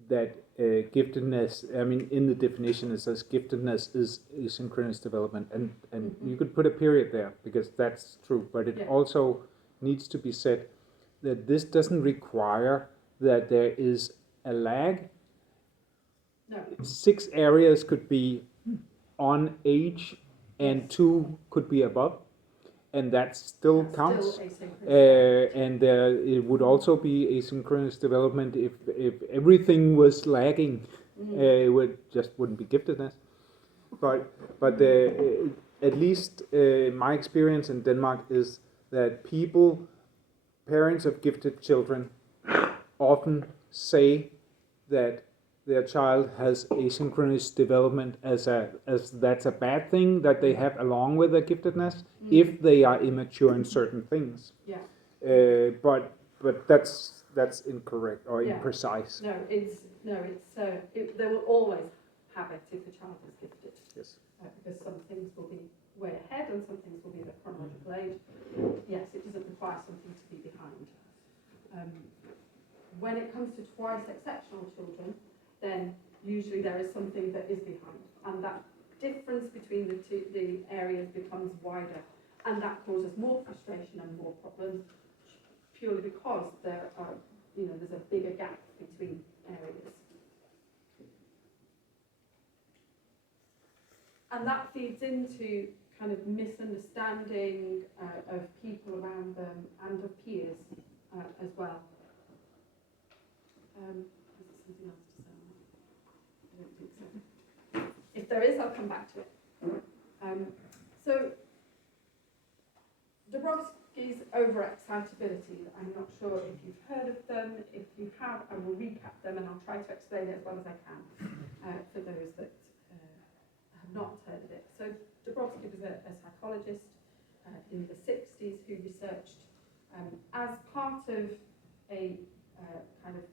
that giftedness, I mean, in the definition it says giftedness is asynchronous development, and you could put a period there, because that's true, but it also needs to be said that this doesn't require that there is a lag. No. 6 areas could be on age, and 2 could be above, and that still counts. And it would also be asynchronous development if everything was lagging. It wouldn't be giftedness. But at least my experience in Denmark is that parents of gifted children, often say that their child has asynchronous development as that's a bad thing that they have along with their giftedness if they are immature in certain things. Yeah. But that's incorrect or imprecise. They will always have it if the child is gifted. Yes. Because some things will be way ahead and some things will be the chronological age. Yes, it doesn't require something to be behind. When it comes to twice exceptional children, then usually there is something that is behind, and that difference between the areas becomes wider, and that causes more frustration and more problems, purely because there are, there's a bigger gap between areas. And that feeds into kind of misunderstanding of people around them and of peers as well. Is there something else to say on that? I don't think so. If there is, I'll come back to it. So, Dabrowski's overexcitability, I'm not sure if you've heard of them. If you have, I will recap them and I'll try to explain it as well as I can for those that have not heard of it. So Dabrowski was a psychologist in the 60s who researched as part of a kind of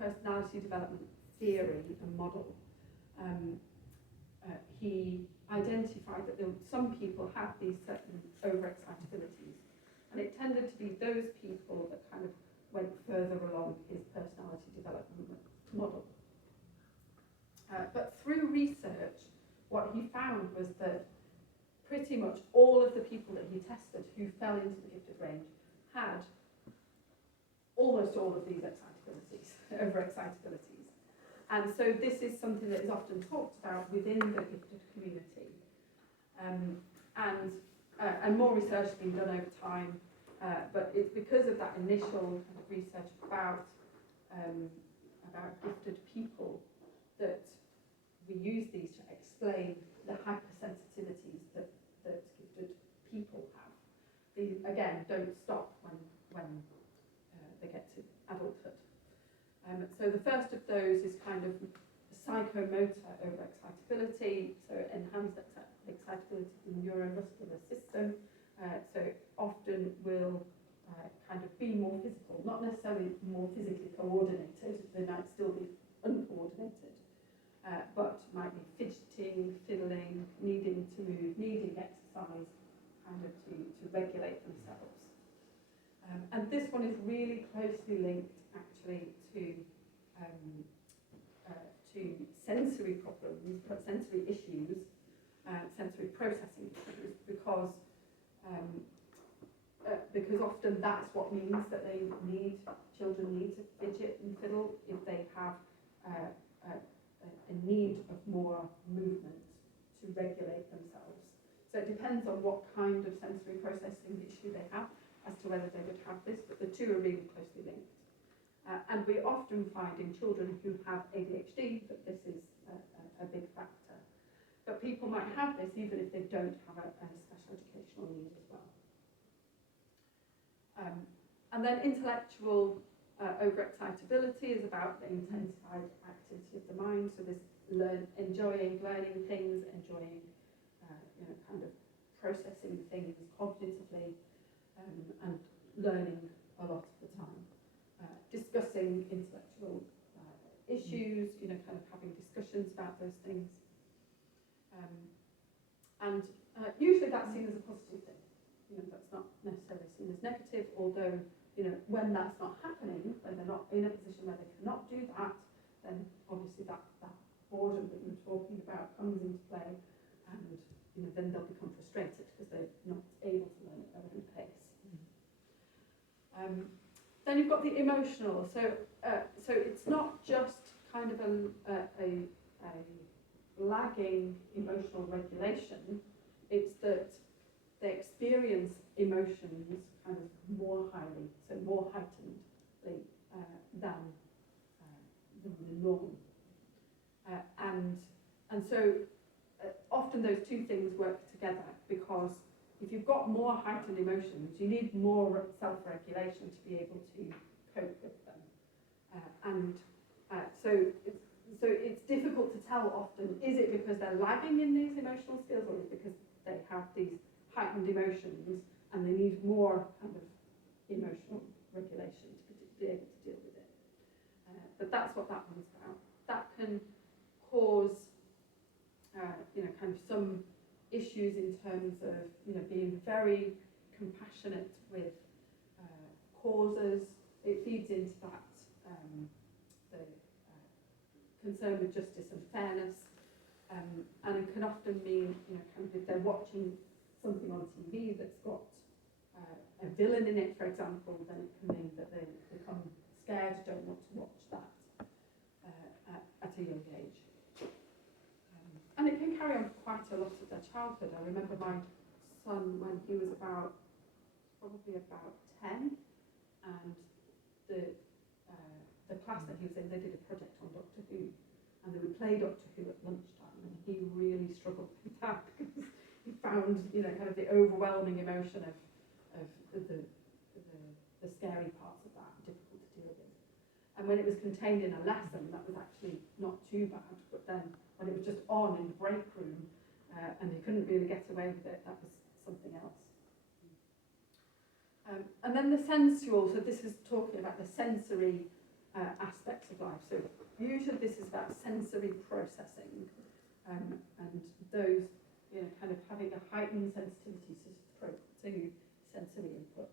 personality development theory and model. He identified that some people have these certain overexcitabilities, and it tended to be those people that kind of went further along his personality development model. But through research, what he found was that pretty much all of the people that he tested who fell into the gifted range had almost all of these overexcitabilities. And so this is something that is often talked about within the gifted community. And more research has been done over time, but it's because of that initial kind of research about gifted people that we use these to explain the hypersensitivities that gifted people have. These, again, don't stop when they get to adulthood. So the first of those is kind of psychomotor overexcitability, so enhanced excitability in the neuromuscular system. So it often will kind of be more physical, not necessarily more physically coordinated, they might still be uncoordinated, but might be fidgeting, fiddling, needing to move, needing exercise, kind of to regulate themselves. And this one is really closely linked actually to sensory problems, sensory issues, sensory processing issues, because often that's what means that children need to fidget and fiddle if they have a need of more movement to regulate themselves. So it depends on what kind of sensory processing issue they have as to whether they would have this, but the two are really closely linked. And we often find in children who have ADHD that this is a big factor. But people might have this even if they don't have a special educational need as well. And then intellectual overexcitability is about the intensified activity of the mind. So this enjoying learning things, enjoying kind of processing things cognitively, and learning a lot of the time. Discussing intellectual issues, kind of having discussions about those things. And usually that's seen as a positive thing. That's not necessarily seen as negative, although, when that's not happening, when they're not in a position where they cannot do that, then obviously that boredom that you're talking about comes into play, and, then they'll become frustrated because they're not able to learn at their own pace. Then you've got the emotional. So it's not just kind of a lagging emotional regulation. It's that they experience emotions kind of more highly, so more heightenedly than the norm. And so often those two things work together, because if you've got more heightened emotions, you need more self-regulation to be able to cope with them. So it's difficult to tell often, is it because they're lagging in these emotional skills, or is it because they have these heightened emotions and they need more kind of emotional regulation to be able to deal with it. But that's what that one's about. That can cause, kind of some issues in terms of, being very compassionate with causes. It feeds into that, concern with justice and fairness, and it can often mean, kind of if they're watching something on TV that's got a villain in it, for example, then it can mean that they become scared, don't want to watch that at a young age. And it can carry on quite a lot of their childhood. I remember my son when he was probably about 10, and the class that he was in, they did a project on Doctor Who, and they would play Doctor Who at lunchtime, and he really struggled with that because he found, kind of the overwhelming emotion of the scary parts of that difficult to deal with. And when it was contained in a lesson, that was actually not too bad, but then when it was just on in the break room, and he couldn't really get away with it, that was something else. And then the sensual, so this is talking about the sensory aspects of life. So usually this is about sensory processing, and those, kind of having a heightened sensitivity to sensory input.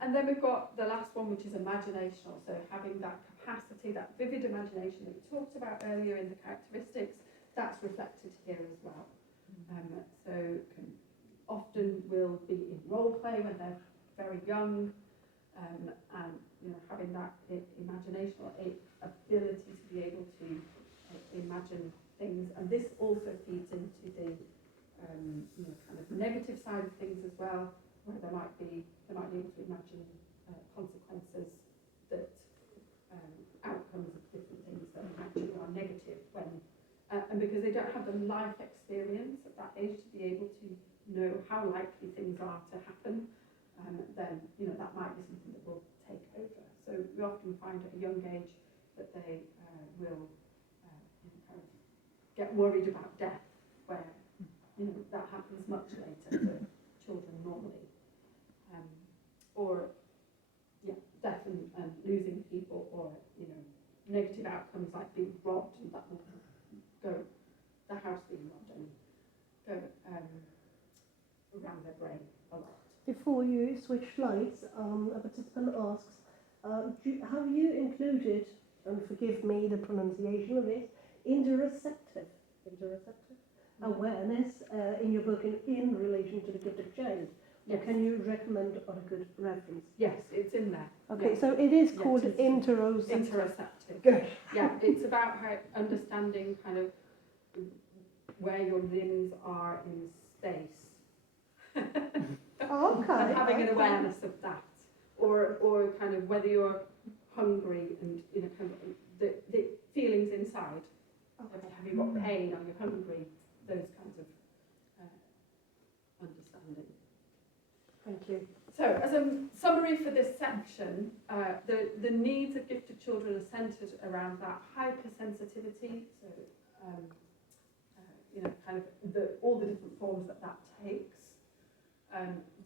And then we've got the last one, which is imaginational, so having that capacity, that vivid imagination that we talked about earlier in the characteristics, that's reflected here as well. So often will be in role play when they're very young, and having that imaginational ability to be able to imagine things, and this also feeds into the kind of negative side of things as well, where they might be able to imagine consequences that outcomes of different things that actually are negative when and because they don't have the life experience at that age to be able to know how likely things are to happen, then that might be something that will take over. So we often find at a young age that they will kind of get worried about death, where that happens much later for children normally, or death and losing people, or negative outcomes like being robbed, and that will go, the house being robbed, and go around their brain a lot. Before you switch slides, a participant asks, have you included, and forgive me the pronunciation of it, interoceptive awareness in your book in relation to the gifted child? Or can you recommend on a good reference? Yes, it's in there. Okay, yes. so it is Yes, called it's interoceptive. Interoceptive. Good. Yeah, it's about how understanding kind of where your limbs are in space. Okay. And having an awareness of that, or kind of whether you're hungry and kind of the feelings inside. Okay. Have you got pain? Are you hungry? Those kinds of understanding. Thank you. So, as a summary for this section, the needs of gifted children are centred around that hypersensitivity. So, kind of all the different forms that takes.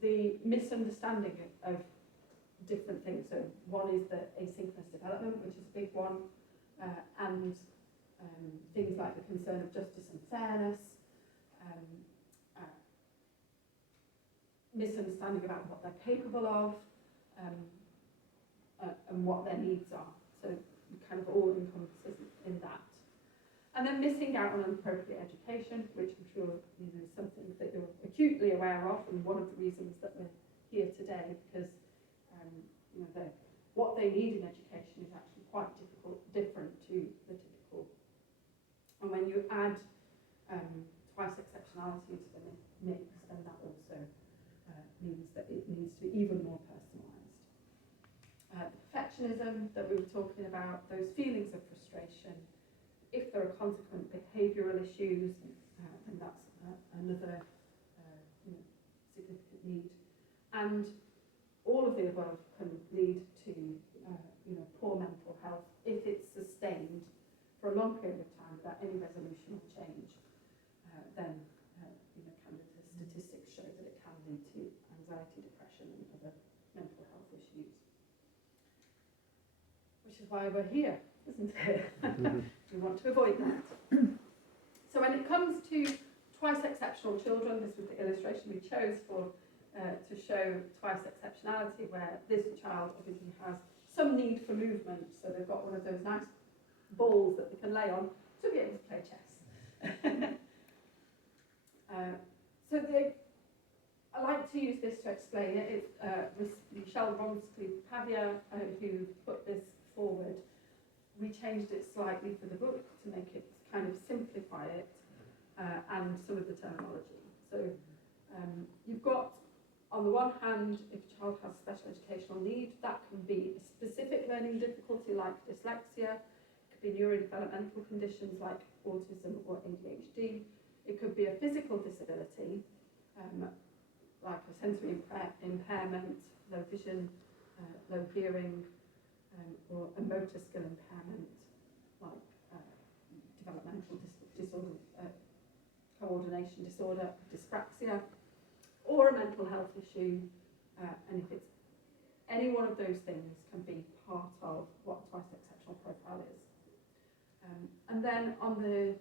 The misunderstanding of different things. So, one is the asynchronous development, which is a big one, and things like the concern of justice and fairness. Misunderstanding about what they're capable of, and what their needs are. So kind of all encompasses in that. And then missing out on appropriate education, which I'm sure is something that you're acutely aware of, and one of the reasons that we're here today, because what they need in education is actually quite different to the typical. And when you add twice exceptionality to the mix, then that also means that it needs to be even more personalised. Perfectionism that we were talking about, those feelings of frustration, if there are consequent behavioural issues, then that's another significant need. And all of the above can lead to poor mental health if it's sustained for a long period of time without any resolution or change. Then kind of the statistics show that it can lead to anxiety, depression, and other mental health issues. Which is why we're here, isn't it? We want to avoid that. So when it comes to twice exceptional children, this was the illustration we chose for to show twice exceptionality, where this child obviously has some need for movement, so they've got one of those nice balls that they can lay on to be able to play chess. I like to use this to explain it. It's Michelle Ronski-Pavia who put this forward. We changed it slightly for the book to make it kind of simplify it and some of the terminology. So you've got, on the one hand, if a child has special educational need, that can be a specific learning difficulty like dyslexia. It could be neurodevelopmental conditions like autism or ADHD. It could be a physical disability, like a sensory impairment, low vision, low hearing, or a motor skill impairment, like developmental disorder, coordination disorder, dyspraxia, or a mental health issue. And if it's any one of those things can be part of what a twice exceptional profile is. And then on the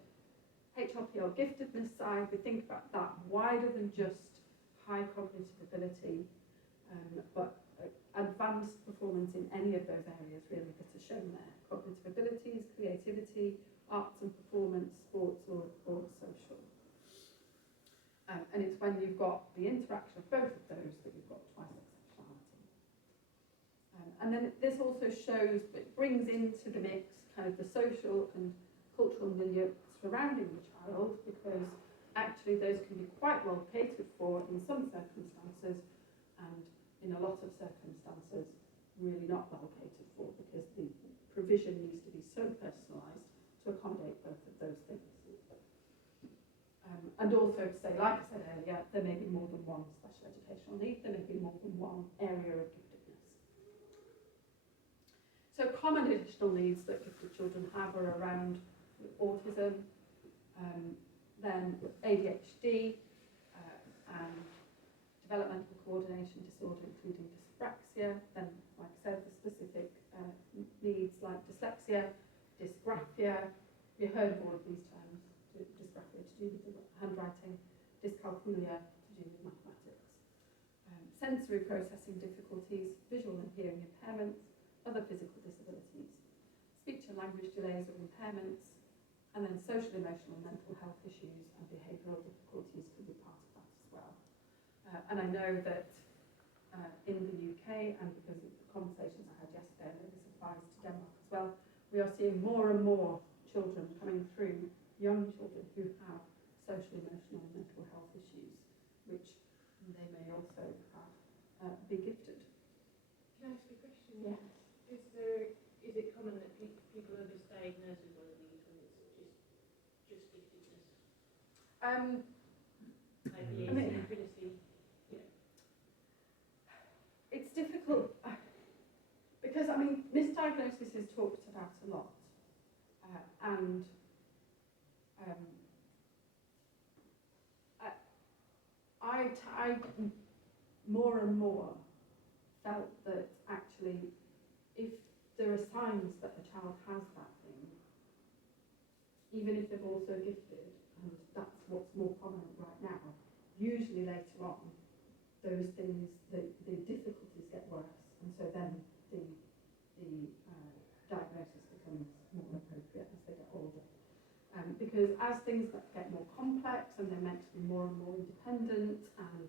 HLP or giftedness side, we think about that wider than just high cognitive ability, but advanced performance in any of those areas really that are shown there. Cognitive abilities, creativity, arts and performance, sports or social. And it's when you've got the interaction of both of those that you've got twice exceptionality. And then this also shows, it brings into the mix kind of the social and cultural milieu surrounding the child, because actually those can be quite well catered for in some circumstances, and in a lot of circumstances really not well catered for, because the provision needs to be so personalised to accommodate both of those things. And also to say, like I said earlier, there may be more than one special educational need, there may be more than one area of giftedness. So common additional needs that gifted children have are around autism, then ADHD, and developmental coordination disorder, including dyspraxia, then, like I said, the specific needs like dyslexia, dysgraphia. You heard of all of these terms. Dysgraphia to do with the handwriting, dyscalculia to do with mathematics, sensory processing difficulties, visual and hearing impairments, other physical disabilities, speech and language delays or impairments, and then social, emotional and mental health issues and behavioural difficulties could be part of that as well. And I know that in the UK, and because of the conversations I had yesterday, and this applies to Denmark as well, we are seeing more and more children coming through, young children who have social, emotional and mental health issues, which they may also have, be gifted. Can I ask you a question? Yes. Is it common that people are misdiagnosed with one of these when it's just giftedness? Like the ability, yeah. It's difficult because, I mean, misdiagnosis is talked about a lot, and I more and more felt that actually if there are signs that a child has that thing, even if they're also gifted, and that's what's more prominent right now, usually later on those things, the difficulties get worse, and so then the diagnosis becomes more appropriate as they get older. Because as things get more complex and they're meant to be more and more independent and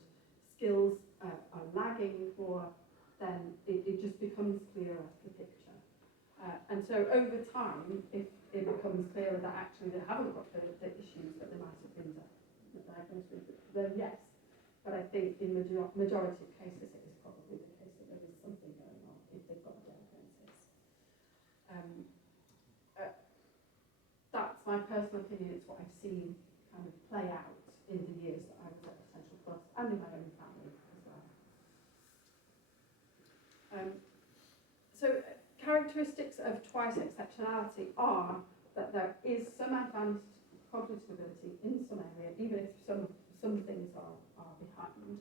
skills are lagging more, then it just becomes clearer, the picture. And so over time, if it becomes clearer that actually they haven't got the issues that they might have been diagnosed with, then yes. But I think in majority of cases it is probably the case that there is something going on if they've got a diagnosis. That's my personal opinion. It's what I've seen kind of play out in the years that I was at Potential Plus and in my own family as well. So characteristics of twice exceptionality are that there is some advanced cognitive ability in some area, even if some things are behind.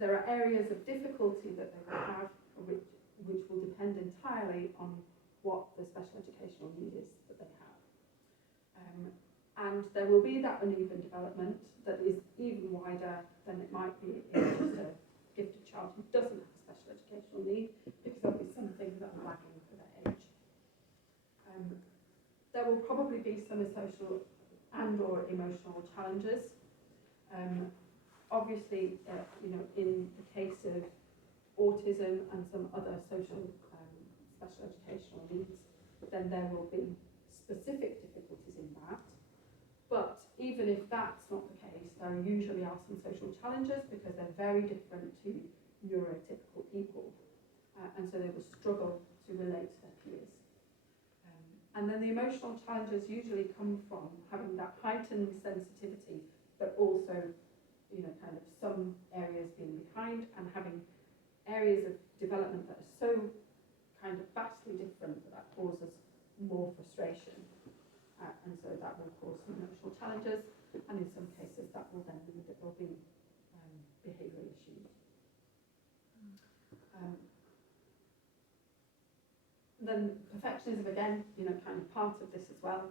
There are areas of difficulty that they will have, which will depend entirely on what the special educational need is that they have. And there will be that uneven development that is even wider than it might be in just a gifted child who doesn't have a special educational need, because there'll be some things that are lagging for their age. There will probably be some social and or emotional challenges. Obviously, in the case of autism and some other social special educational needs, then there will be specific difficulties in that. But even if that's not the case, there usually are some social challenges because they're very different to neurotypical people. And so they will struggle to relate to their peers. And then the emotional challenges usually come from having that heightened sensitivity, but also, kind of some areas being behind and having areas of development that are so kind of vastly different that causes more frustration. And so that will cause some emotional challenges, and in some cases that will then mean that there will be behavioural issues. Then perfectionism again, kind of part of this as well,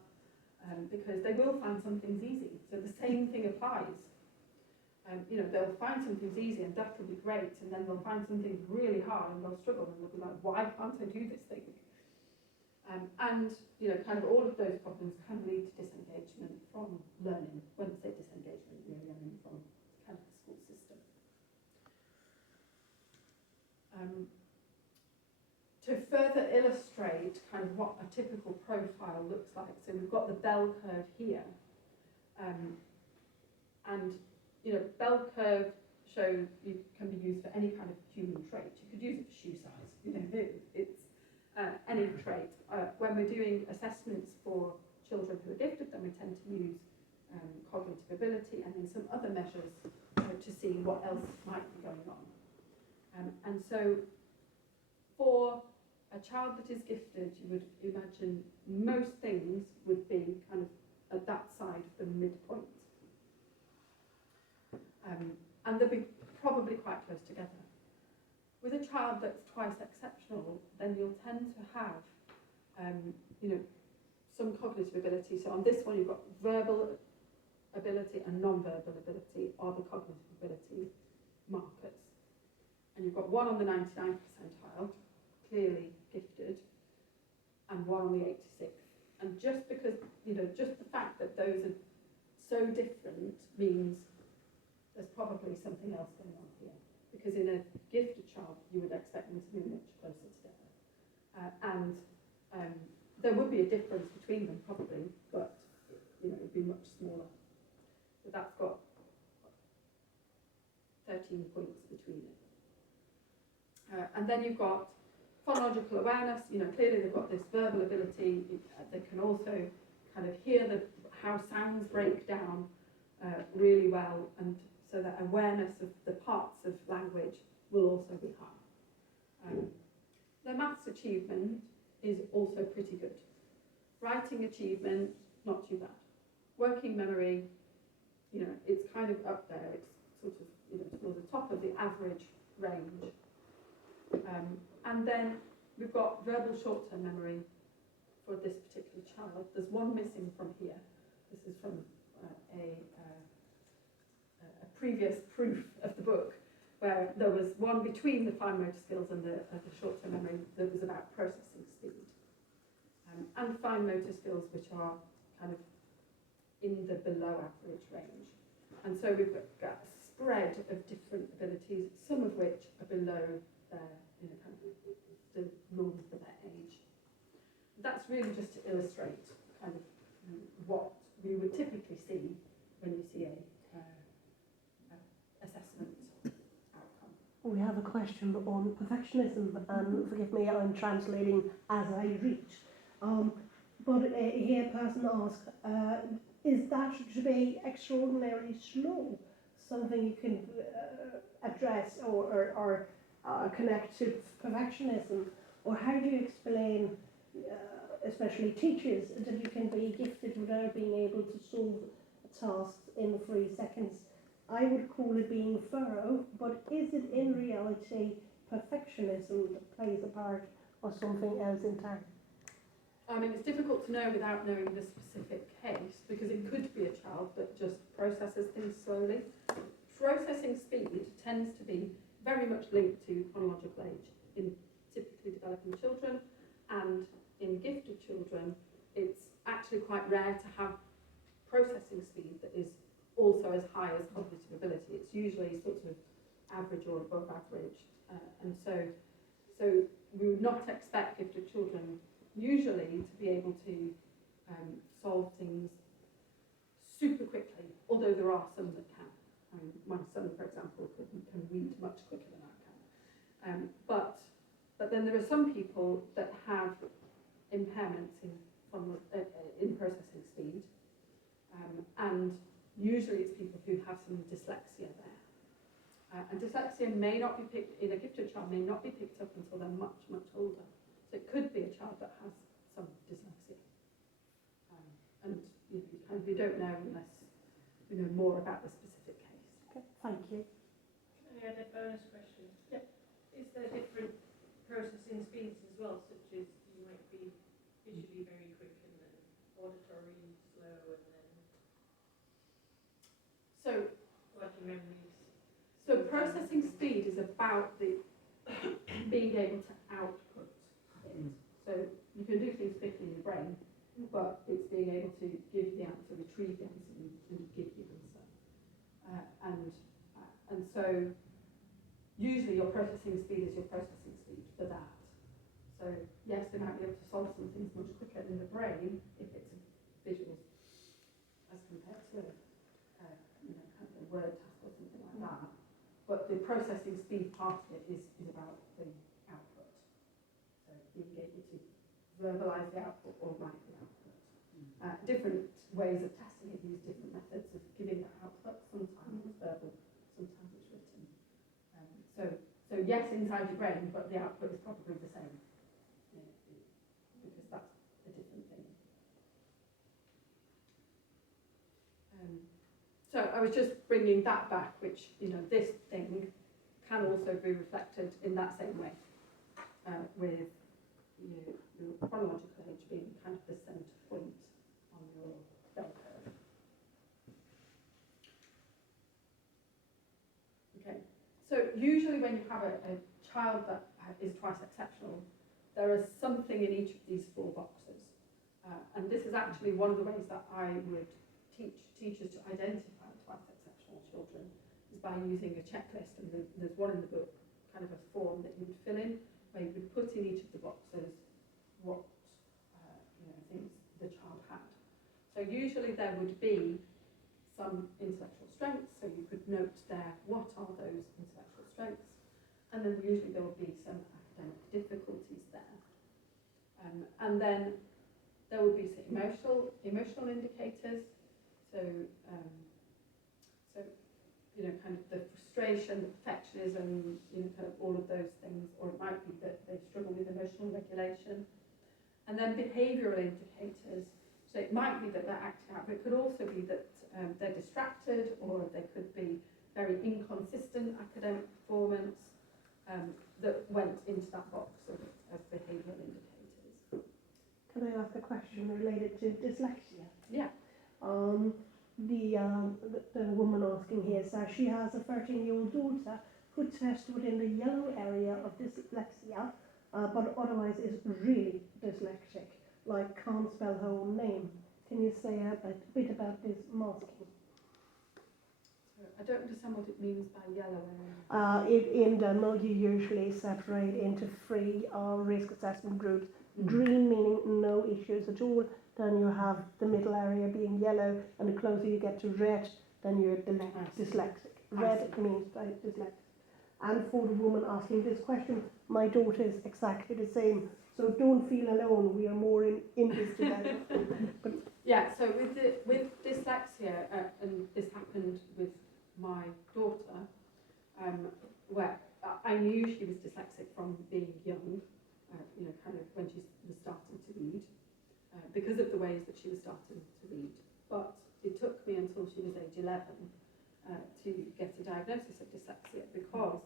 because they will find some things easy. So the same thing applies. They'll find some things easy and that will be great, and then they'll find some things really hard and they'll struggle and they'll be like, why can't I do this thing? Kind of all of those problems can lead to disengagement from learning. When I say disengagement, really I mean from kind of the school system. To further illustrate kind of what a typical profile looks like, so we've got the bell curve here, bell curve can be used for any kind of human trait. You could use it for shoe size, it's any trait. When we're doing assessments for children who are gifted, then we tend to use cognitive ability and then some other measures to see what else might be going on. And so for a child that is gifted, you would imagine most things would be kind of at that side of the midpoint. And they'll be probably quite close together. With a child that's twice exceptional, then you'll tend to have, some cognitive ability. So on this one, you've got verbal ability and non-verbal ability are the cognitive ability markers. And you've got one on the 99th percentile, clearly gifted, and one on the 86th. And just because, just the fact that those are so different means there's probably something else going on here. Because in a gifted child, you would expect them to be much closer together. There would be a difference between them probably, but it would be much smaller. So that's got 13 points between it. And then you've got phonological awareness. Clearly they've got this verbal ability. They can also kind of hear how sounds break down really well, and so that awareness of the parts of language will also be high. Their maths achievement is also pretty good. Writing achievement, not too bad. Working memory, it's kind of up there. It's sort of, towards the top of the average range. And then we've got verbal short-term memory for this particular child. There's one missing from here. This is from a previous proof of the book, where there was one between the fine motor skills and the short-term memory that was about processing speed. And fine motor skills, which are kind of in the below average range. And so we've got a spread of different abilities, some of which are below their, kind of the norm for their age. That's really just to illustrate kind of what we would typically see when you see a assessment outcome. We have a question on perfectionism, and forgive me, I'm translating as I read. But here a person asks, is that to be extraordinarily slow something you can address or connect to perfectionism? Or how do you explain, especially teachers, that you can be gifted without being able to solve tasks in 3 seconds? I would call it being thorough, but is it in reality perfectionism that plays a part or something else entirely? I mean, it's difficult to know without knowing the specific case, because it could be a child that just processes things slowly. Processing speed tends to be very much linked to chronological age in typically developing children, and in gifted children, it's actually quite rare to have processing speed that is also as high as cognitive ability. It's usually sort of average or above average, and so we would not expect gifted children usually to be able to solve things super quickly, although there are some that can. I mean, my son, for example, can read much quicker than I can. But then there are some people that have impairments in processing speed, and usually it's people who have some dyslexia there. And dyslexia may not be picked, in a gifted child, may not be picked up until they're much, much older. So it could be a child that has some dyslexia. And we don't know unless we know more about the specific case. Okay, thank you. Can I add a bonus question? Yep. Is there different processing speeds as well, such as you might be visually very quick and then auditory slow and then So working memories? So processing speed is about the being able to output it. So you can do things quickly in your brain, but it's being able to give the answer, retrieve the answer, and give the answer. And so usually your processing speed is your processing speed for that. So yes, they might be able to solve some things much quicker in the brain if it's a visual as compared to kind of a word task or something like that. But the processing speed part of it is about the output. So being able to verbalise the output or write the output. Different ways of testing it use different methods of giving that output. Sometimes it's verbal, sometimes it's written. So yes, inside your brain, but the output is probably the same. Because that's a different thing. So I was just bringing that back, which, this thing can also be reflected in that same way, with your chronological age being kind of the centre point on your bell curve. Okay, so usually when you have a child that is twice exceptional, there is something in each of these 4 boxes. And this is actually one of the ways that I would teach teachers to identify twice exceptional children, is by using a checklist, and there's one in the book, kind of a form that you would fill in, where you would put in each of the boxes what things the child had. So usually there would be some intellectual strengths, so you could note there what are those intellectual strengths, and then usually there would be some academic difficulties there. And then there would be some emotional indicators, so kind of the frustration, the perfectionism, kind of all of those things, or it might be that they struggle with emotional regulation. And then behavioural indicators, so it might be that they're acting out, but it could also be that they're distracted, or they could be very inconsistent academic performance that went into that box of behavioural indicators. Can I ask a question related to dyslexia? Yeah. The woman asking here says she has a 13-year-old daughter who tests within the yellow area of dyslexia, but otherwise is really dyslexic, like can't spell her own name. Can you say a bit about this masking? I don't understand what it means by yellow area. In Denmark, you usually separate into 3 risk assessment groups. Green meaning no issues at all. Then you have the middle area being yellow, and the closer you get to red, then you're dyslexic. Red means dyslexic. And for the woman asking this question, my daughter is exactly the same. So don't feel alone. We are more in this together. Yeah. So with dyslexia, and this happened with my daughter, where I knew she was dyslexic from being young. Kind of when she was starting to read, because of the ways that she was starting to read. But it took me until she was age 11 to get a diagnosis of dyslexia, because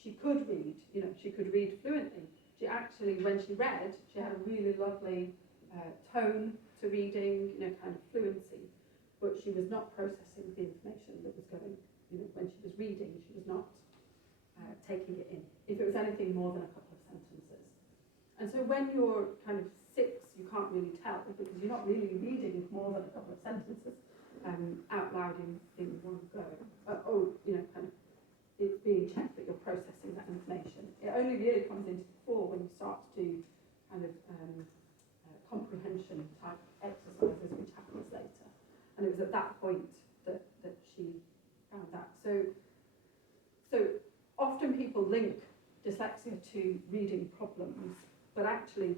she could read, she could read fluently. She actually, when she read, she had a really lovely tone to reading, kind of fluency, but she was not processing the information that was going, when she was reading, she was not taking it in. If it was anything more than a couple of sentences. And so when you're kind of 6 can't really tell because you're not really reading more than a couple of sentences out loud in one go. Kind of it's being checked that you're processing that information. It only really comes into fore when you start to do kind of comprehension type exercises, which happens later. And it was at that point that she found that. So often people link dyslexia to reading problems, but actually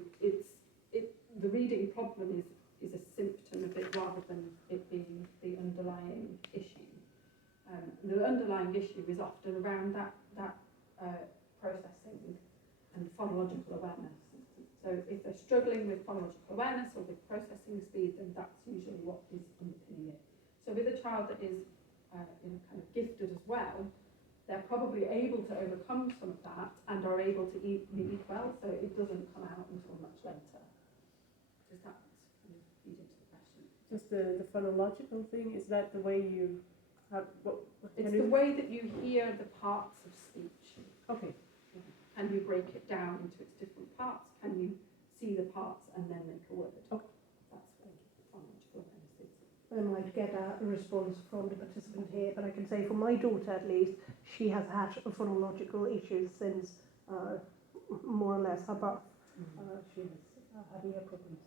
the reading problem is a symptom of it rather than it being the underlying issue. The underlying issue is often around that processing and phonological awareness. So if they're struggling with phonological awareness or with processing speed, then that's usually what is underpinning it. So with a child that is kind of gifted as well, they're probably able to overcome some of that and are able to read well, so it doesn't come out until much later. Does that kind of feed into the question? Just the phonological thing, is that the way you have, It's the way that you hear the parts of speech. Okay. Can you break it down into its different parts? Can you see the parts and then make a word? Okay. That's where phonological awareness is. I might get a response from the participant here, but I can say for my daughter at least, she has had phonological issues since more or less her birth. She has had ear problems.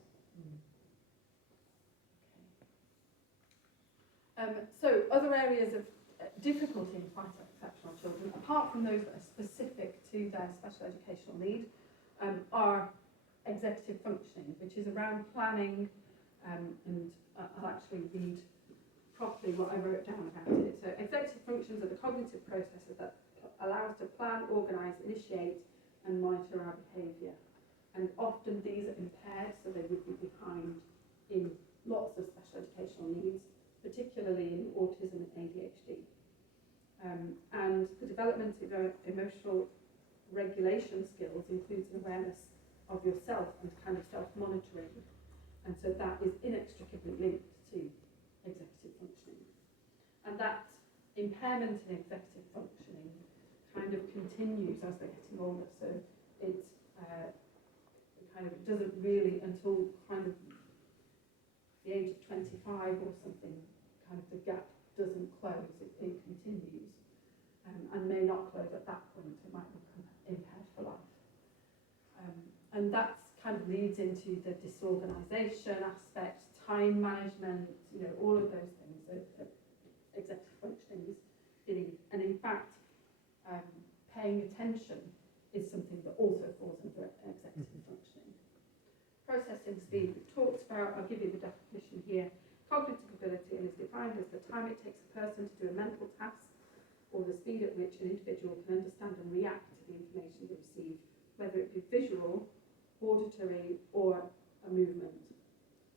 So other areas of difficulty in sight exceptional children, apart from those that are specific to their special educational need, are executive functioning, which is around planning, and I'll actually read properly what I wrote down about it. So executive functions are the cognitive processes that allow us to plan, organise, initiate and monitor our behaviour. And often these are impaired, so they would be behind in lots of special educational needs, particularly in autism and ADHD. And the development of emotional regulation skills includes an awareness of yourself and kind of self-monitoring. And so that is inextricably linked to executive functioning. And that impairment in executive functioning kind of continues as they're getting older. So it kind of doesn't really until kind of the age of 25 or something, kind of the gap doesn't close, it continues. And may not close at that point, it might become impaired for life. And that kind of leads into the disorganisation aspect, time management, all of those things. Executive functioning is feeling, and in fact, paying attention is something that also falls under executive functioning. Processing speed, we've talked about, I'll give you the definition here. Cognitive ability is defined as the time it takes a person to do a mental task or the speed at which an individual can understand and react to the information they receive, whether it be visual, auditory, or a movement.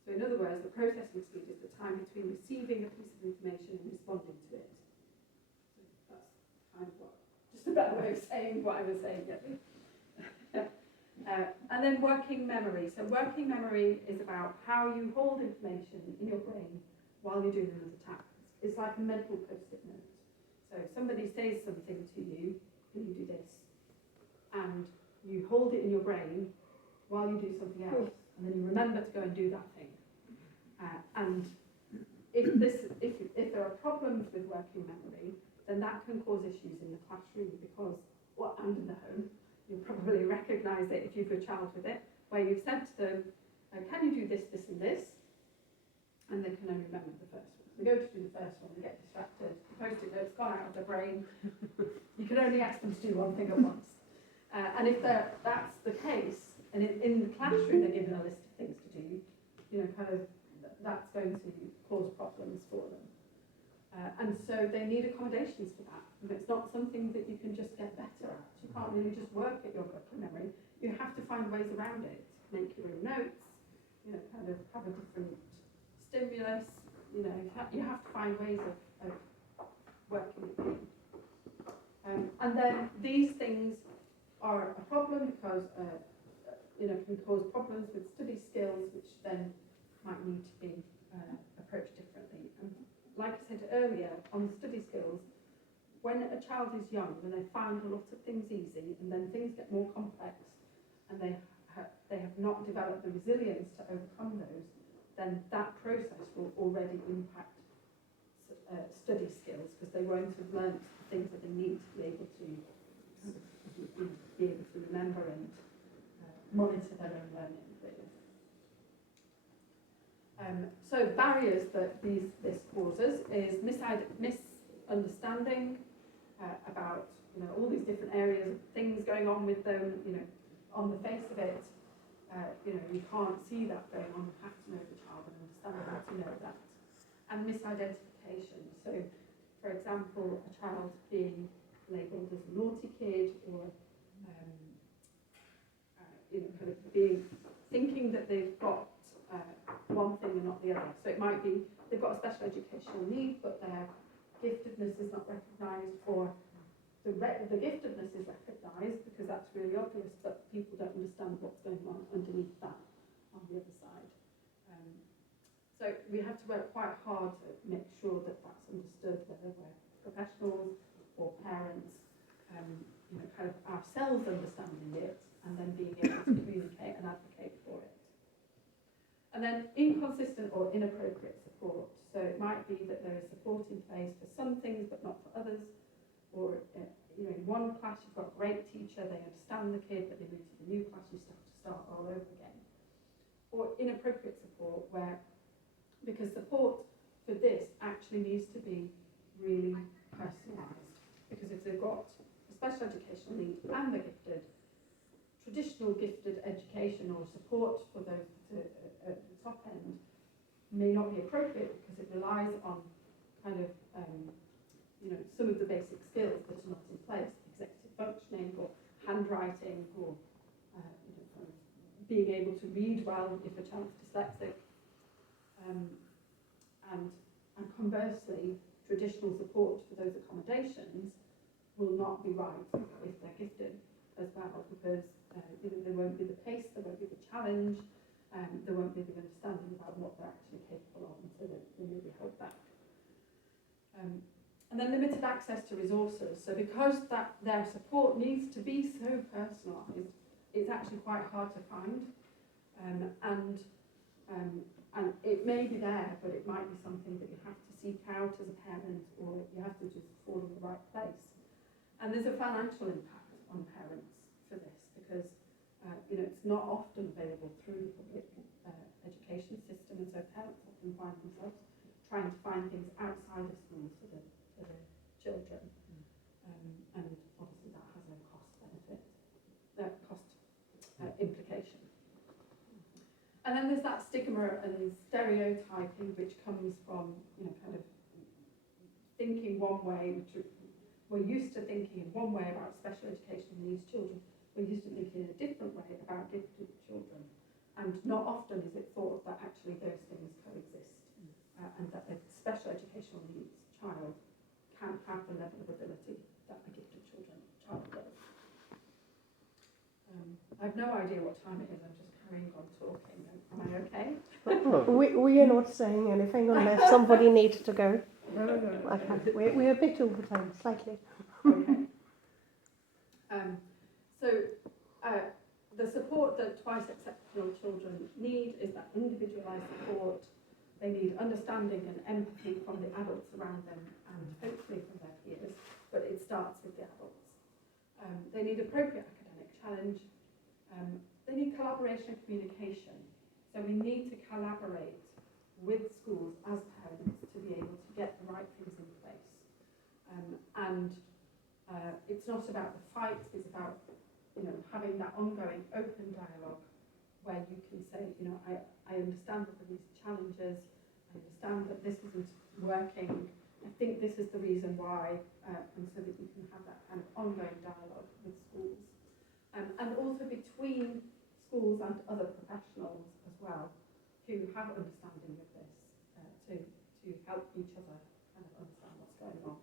So in other words, the processing speed is the time between receiving a piece of information and responding to it. So that's kind of what, just a better way of saying what I was saying. And then working memory. So working memory is about how you hold information in your brain while you're doing another task. It's like a mental post-it note. So somebody says something to you, and you do this, and you hold it in your brain while you do something else, and then you remember to go and do that thing. And if there are problems with working memory, then that can cause issues in the classroom and in the home. You'll probably recognise it if you've got a child with it, where you've said to them, can you do this, this and this? And they can only remember the first one. They go to do the first one, they get distracted, the post-it note's gone out of their brain. You can only ask them to do one thing at once. And if that's the case, and in the classroom they're given a list of things to do, that's going to cause problems for them. And so they need accommodations for that. And it's not something that you can just get better at. You can't really just work at your working memory. You have to find ways around it. Make your own notes, kind of have a different stimulus. You have to find ways of working it in. And then these things are a problem because can cause problems with study skills, which then might need to be approached differently. And like I said earlier, on study skills, when a child is young, when they find a lot of things easy, and then things get more complex, and they they have not developed the resilience to overcome those, then that process will already impact study skills, because they won't have learnt the things that they need to be able to remember and monitor their own learning. So barriers that this causes is misunderstanding about all these different areas of things going on with them. On the face of it, you can't see that going on. You have to know the child and understand how to know that. And misidentification. So, for example, a child being labelled as a naughty kid, or kind of thinking that they've got one thing and not the other. So it might be they've got a special educational need, but their giftedness is not recognised, or the giftedness is recognised because that's really obvious, but people don't understand what's going on underneath that on the other side. So we have to work quite hard to make sure that that's understood, whether we're professionals or parents, kind of ourselves understanding it and then being able to communicate and advocate for it. And then inconsistent or inappropriate support. So it might be that there is support in place for some things but not for others. Or in one class you've got a great teacher, they understand the kid, but they move to the new class, you have to start all over again. Or inappropriate support, where because support for this actually needs to be really personalised. Because if they've got a special educational need and they're gifted, traditional gifted education or support for those at the top end may not be appropriate, because it relies on kind of some of the basic skills that are not in place, executive functioning or handwriting, or kind of being able to read well if a child's dyslexic, and conversely, traditional support for those accommodations will not be right if they're gifted as well, because there won't be the pace, there won't be the challenge, there won't be the understanding about what they're actually capable of, and so they may be held back. And then limited access to resources. So because their support needs to be so personalised, it's actually quite hard to find. And it may be there, but it might be something that you have to seek out as a parent, or you have to just fall in the right place. And there's a financial impact on parents for this, because it's not often available through the public education system, and so parents often find themselves trying to find things outside of school for the children, and obviously that has a cost implication. And then there's that stigma and stereotyping which comes from kind of thinking one way. We're used to thinking in one way about special educational needs children. We're used to thinking in a different way about gifted children, and not often is it thought that actually those things coexist, and that a special educational needs child can have the level of ability that a gifted child does. I have no idea what time it is. I'm just carrying on talking. Am I okay? We are not saying anything unless somebody needs to go. No. Okay. We're a bit over time, slightly. Okay. So the support that twice exceptional children need is that individualised support. They need understanding and empathy from the adults around them, and hopefully from their peers, but it starts with the adults. They need appropriate academic challenge. They need collaboration and communication. So we need to collaborate with schools as parents to be able to get the right things in place. It's not about the fight, it's about having that ongoing open dialogue where you can say, I understand that there are these challenges, I understand that this isn't working, I think this is the reason why, and so that you can have that kind of ongoing dialogue with schools. And also between schools and other professionals as well, who have understanding of this, to help each other kind of understand what's going on,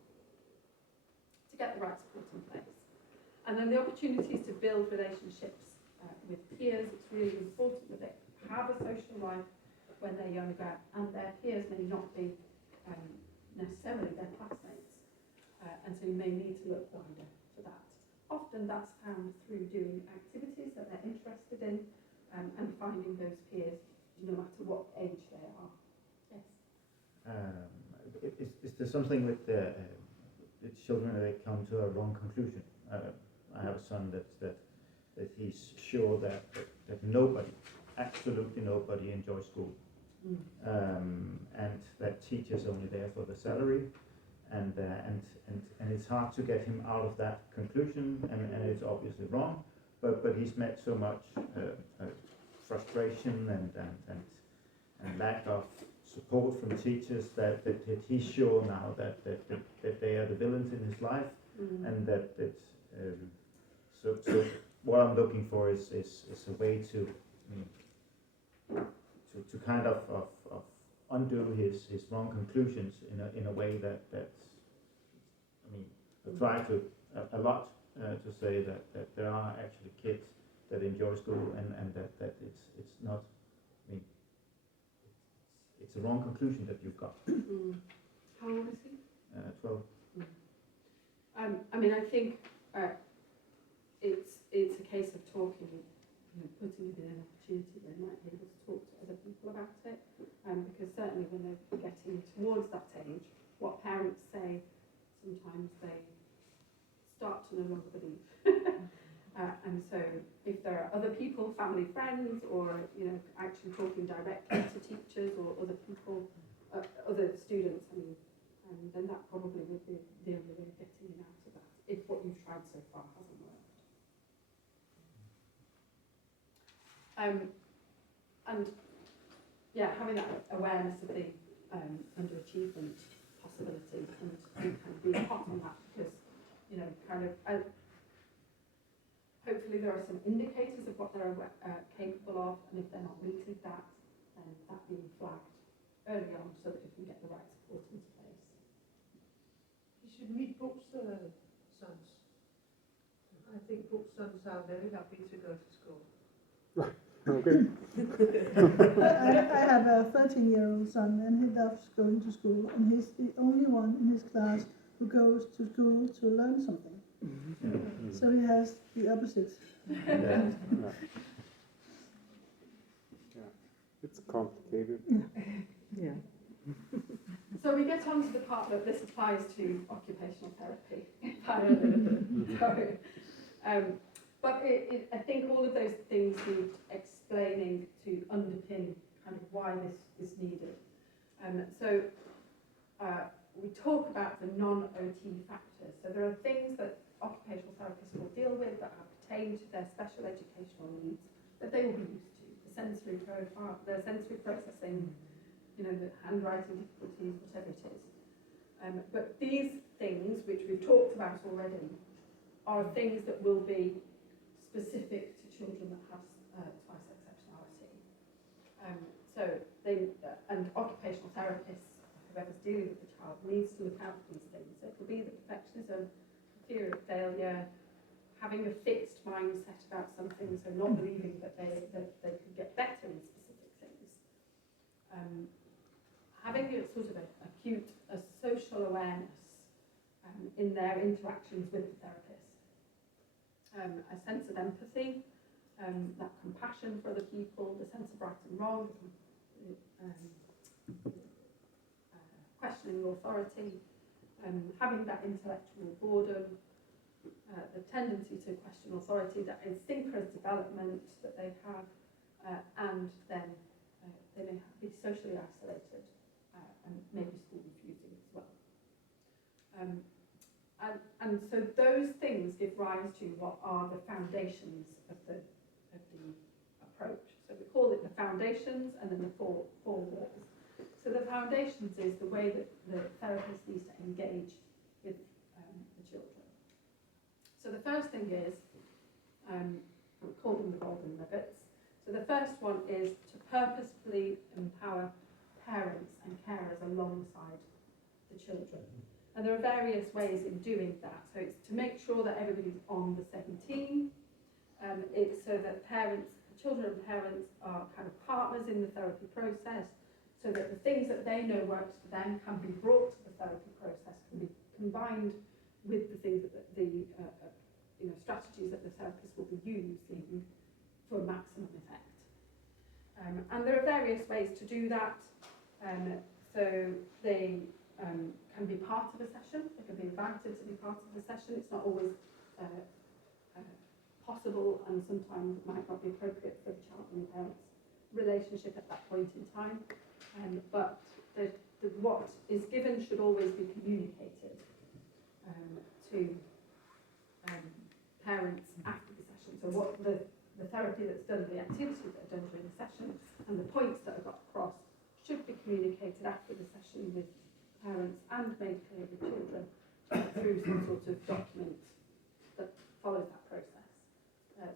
to get the right support in place. And then the opportunities to build relationships with peers. It's really important that they have a social life when they're younger, and their peers may not be necessarily their classmates, and so you may need to look wider for that. Often that's found through doing activities that they're interested in, those peers, no matter what age they are. Yes. Is there something with the children that come to a wrong conclusion? I have a son that he's sure that nobody, absolutely nobody, enjoys school, and that teacher's only there for the salary, and it's hard to get him out of that conclusion, and it's obviously wrong, but he's met so much frustration and lack of support from teachers that he's sure now that they are the villains in his life, and that so what I'm looking for is a way to kind of undo his wrong conclusions in a way that I mean, I try to a lot to say that there are actually kids that enjoy school, and that it's not, I mean, it's a wrong conclusion that you've got. How old is he? 12. I mean, I think it's a case of talking, putting it in an opportunity they might be able to talk to other people about it, because certainly when they're getting towards that age, what parents say, sometimes they start to no longer believe. And so if there are other people, family, friends, or actually talking directly to teachers or other people, other students, I mean, then that probably would be the only way of getting it out of that, if what you've tried so far hasn't worked. And yeah, having that awareness of the underachievement possibility, and kind of being hot on that, because hopefully there are some indicators of what they're capable of, and if they're not meeting that, then that being flagged early on so that we can get the right support into place. You should read books, sons. I think book sons are very happy to go to school. Okay. I have a 13-year-old son, and he loves going to school, and he's the only one in his class who goes to school to learn something. So he has the opposite. Yeah. It's complicated. Yeah. So we get on to the part that this applies to occupational therapy, entirely. But I think all of those things need explaining to underpin kind of why this is needed. So we talk about the non-OT factors. So there are things that occupational therapists will deal with that pertain to their special educational needs that they will be used to. The sensory profile, the sensory processing, the handwriting difficulties, whatever it is. But these things, which we've talked about already, are things that will be specific to children that have twice exceptionality. So and occupational therapists, whoever's dealing with the child, needs to look out for these things. So it will be the perfectionism, fear of failure, having a fixed mindset about something, so not believing that they could get better in specific things. Having a sort of a social awareness in their interactions with the therapist. A sense of empathy, that compassion for other people, the sense of right and wrong, questioning authority, having that intellectual boredom, the tendency to question authority, that is synchronous development that they have, and then they may be socially isolated and maybe school refusing as well. And so those things give rise to what are the foundations of the approach. So we call it the foundations and then the four walls. So the foundations is the way that the therapist needs to engage with the children. So the first thing is, we call them the golden nuggets. So the first one is to purposefully empower parents and carers alongside the children. And there are various ways in doing that. So it's to make sure that everybody's on the same team. It's so that children and parents are kind of partners in the therapy process, so that the things that they know works for them can be brought to the therapy process, can be combined with the things that the strategies that the therapist will be using for maximum effect. various ways to do that. So they can be part of a session, they can be invited to be part of the session. It's not always possible, and sometimes it might not be appropriate for the child and the parents' relationship at that point in time. But what is given should always be communicated to parents after the session. So what the therapy that's done, the activities that are done during the session, and the points that are got across should be communicated after the session with parents and made clear with children through some sort of document that follows that process.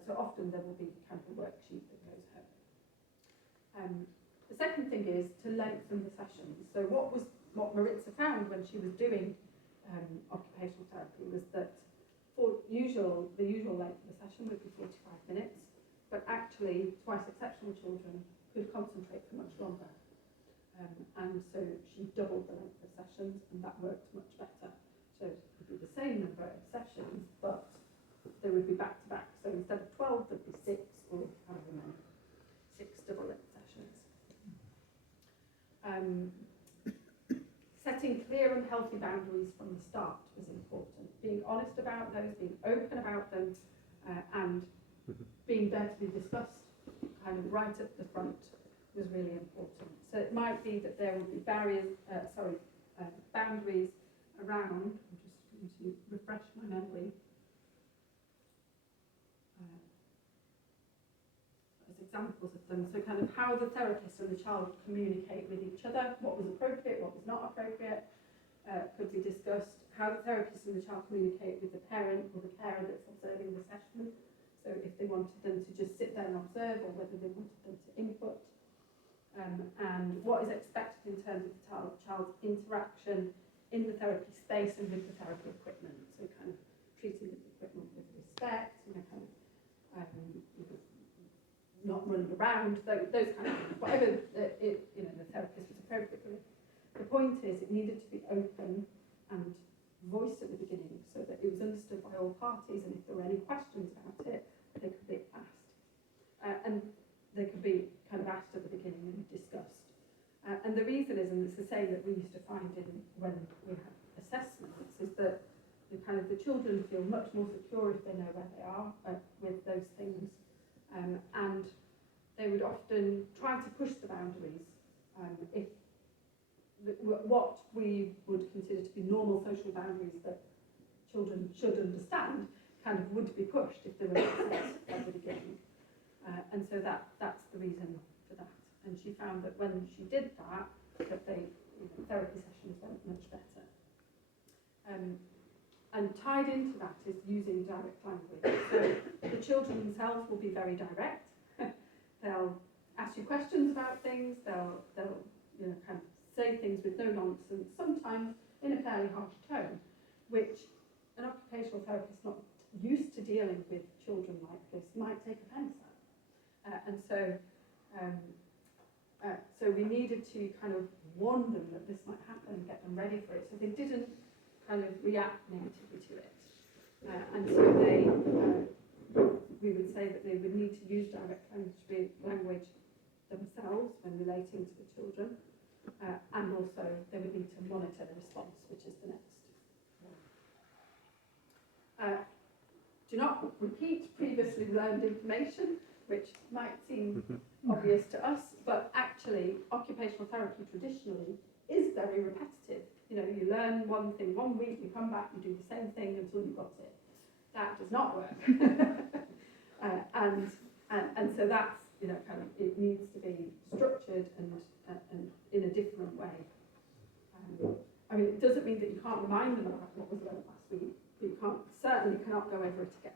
So often there will be kind of a worksheet that goes home. The second thing is to lengthen the sessions. So what Maritza found when she was doing occupational therapy was that the usual length of the session would be 45 minutes, but actually twice exceptional children could concentrate for much longer. And so she doubled the length of sessions, and that worked much better. So it would be the same number of sessions, but they would be back to back. So instead of 12, there'd be 6 or however many, 6 double length sessions. Setting clear and healthy boundaries from the start was important. Being honest about those, being open about them, and being there to be discussed kind of right at the front was really important. So it might be that there would be boundaries around, I'm just going to refresh my memory, as examples of them. So kind of how the therapist and the child communicate with each other, what was appropriate, what was not appropriate, could be discussed. How the therapist and the child communicate with the parent or the carer that's observing the session. So if they wanted them to just sit there and observe, or whether they wanted them to input. And what is expected in terms of the child's interaction in the therapy space and with the therapy equipment. So kind of treating the equipment with respect, kind of not running around, those kind of things. Whatever the therapist was appropriate with. The point is, it needed to be open and voiced at the beginning so that it was understood by all parties, and if there were any questions about it, they could be asked. And they could be kind of asked at the beginning and discussed. And the reason is, and it's the same that we used to find when we had assessments, is that the children feel much more secure if they know where they are with those things. And they would often try to push the boundaries if what we would consider to be normal social boundaries that children should understand kind of would be pushed if they were assessed at the beginning. And so that's the reason for that. And she found that when she did that therapy sessions went much better. And tied into that is using direct language. So the children themselves will be very direct. They'll ask you questions about things. They'll kind of say things with no nonsense, sometimes in a fairly harsh tone, which an occupational therapist not used to dealing with children like this might take offence at. And so we needed to kind of warn them that this might happen and get them ready for it, so they didn't kind of react negatively to it. And so we would say that they would need to use direct language themselves when relating to the children, and also they would need to monitor the response, which is the next one. Do not repeat previously learned information, which might seem obvious to us, but actually occupational therapy traditionally is very repetitive. You learn one thing 1 week, you come back, you do the same thing until you got it. That does not work. And so that's, it needs to be structured and in a different way. It doesn't mean that you can't remind them about what was learned last week, but you certainly cannot go over it again.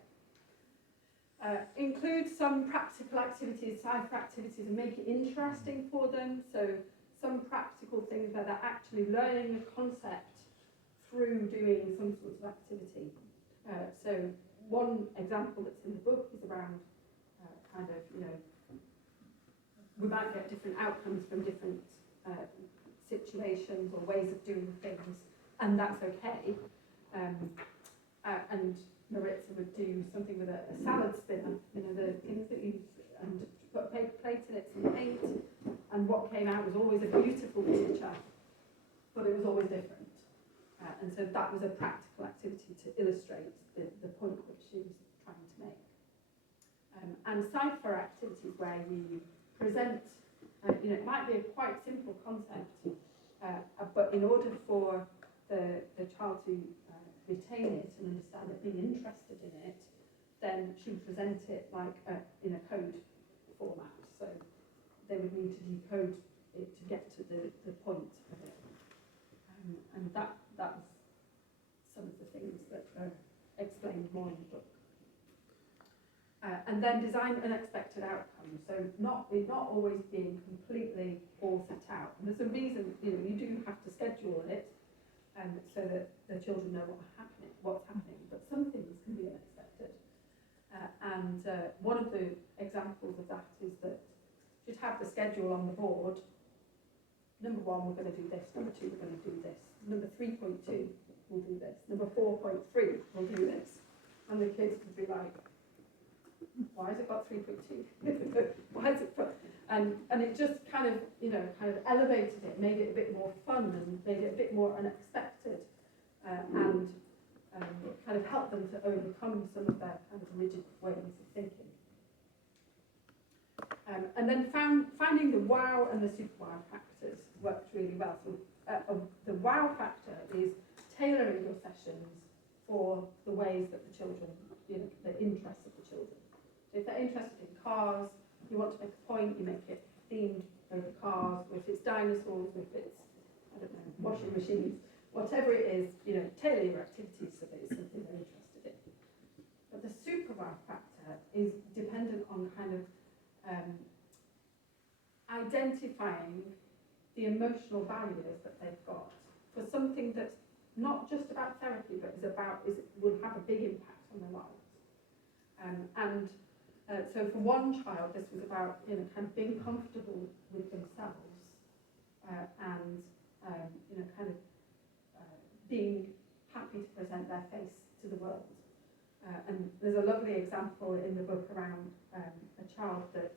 Include some practical activities, cipher activities, and make it interesting for them. So some practical things where they're actually learning the concept through doing some sort of activity. So one example that's in the book is around we might get different outcomes from different situations or ways of doing things, and that's okay. And Maritza would do something with a salad spinner, the things that you put a paper plate in it, some paint, and out was always a beautiful picture, but it was always different. And so that was a practical activity to illustrate the point which she was trying to make. And cipher activities where you present, it might be a quite simple concept, but in order for the child to retain it and understand it, being interested in it, then she would present it like in a code format. So they would need to decode it to get to the point of it. And that was some of the things that are explained more in the book. And then design unexpected outcomes. So not always being completely all set out. And there's a reason, you do have to schedule it so that the children know what's happening. But some things can be unexpected. And one of the examples of that is that you'd have the schedule on the board. Number 1, we're going to do this. Number 2, we're going to do this. Number 3.2, we'll do this. Number 4.3, we'll do this. And the kids would be like, why has it got 3.2? Why is it put? And it just kind of elevated it, made it a bit more fun and made it a bit more unexpected, and kind of helped them to overcome some of their kind of rigid ways of thinking. And then finding the wow and the super wow factors worked really well. So the wow factor is tailoring your sessions for the ways that the children, the interests of the children. So if they're interested in cars, you want to make a point, you make it themed over cars, or if it's dinosaurs, or if it's, washing machines, whatever it is, tailor your activities so that it's something they're interested in. But the super wow factor is dependent on kind of identifying the emotional barriers that they've got for something that's not just about therapy, but will have a big impact on their lives. So for one child, this was about kind of being comfortable with themselves and being happy to present their face to the world. And there's a lovely example in the book around a child that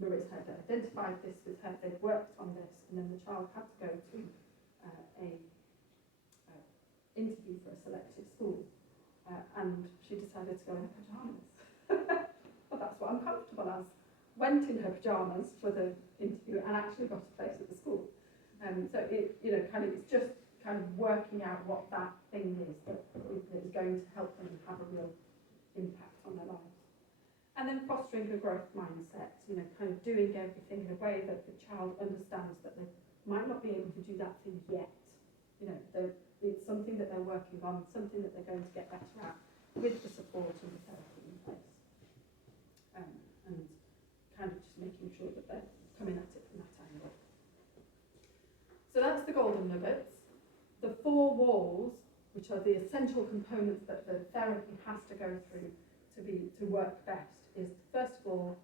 Maritza had identified this with her. They'd worked on this, and then the child had to go to a interview for a selective school, and she decided to go in her pyjamas. Well, that's what I'm comfortable as. Went in her pyjamas for the interview and actually got a place at the school. So it, it's just kind of working out what that thing is that is going to help them have a real impact on their lives. And then fostering a growth mindset, kind of doing everything in a way that the child understands that they might not be able to do that thing yet. It's something that they're working on, something that they're going to get better at with the support and the therapy in place. And kind of just making sure that they're coming at it from that angle. So that's the golden nuggets. The 4 walls, which are the essential components that the therapy has to go through to work best, is first of all,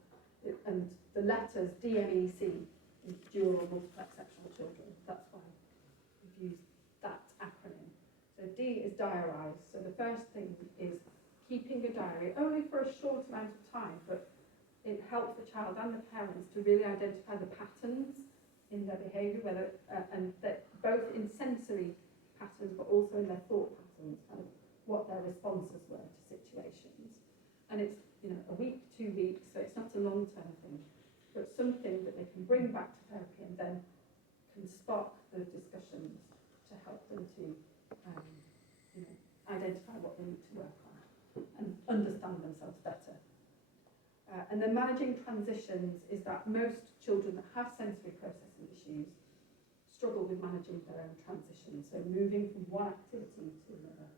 and the letters DMEC, is dual multiplex exceptional children. That's why we've used that acronym. So D is diarise. So the first thing is keeping a diary, only for a short amount of time, but it helps the child and the parents to really identify the patterns in their behaviour, and that both in sensory patterns, but also in their thought patterns, kind of what their responses were to situations. And it's a week, 2 weeks, so it's not a long-term thing, but something that they can bring back to therapy and then can spark those discussions to help them to identify what they need to work on and understand themselves better. And then managing transitions is that most children that have sensory processing issues struggle with managing their own transitions, so moving from one activity to another.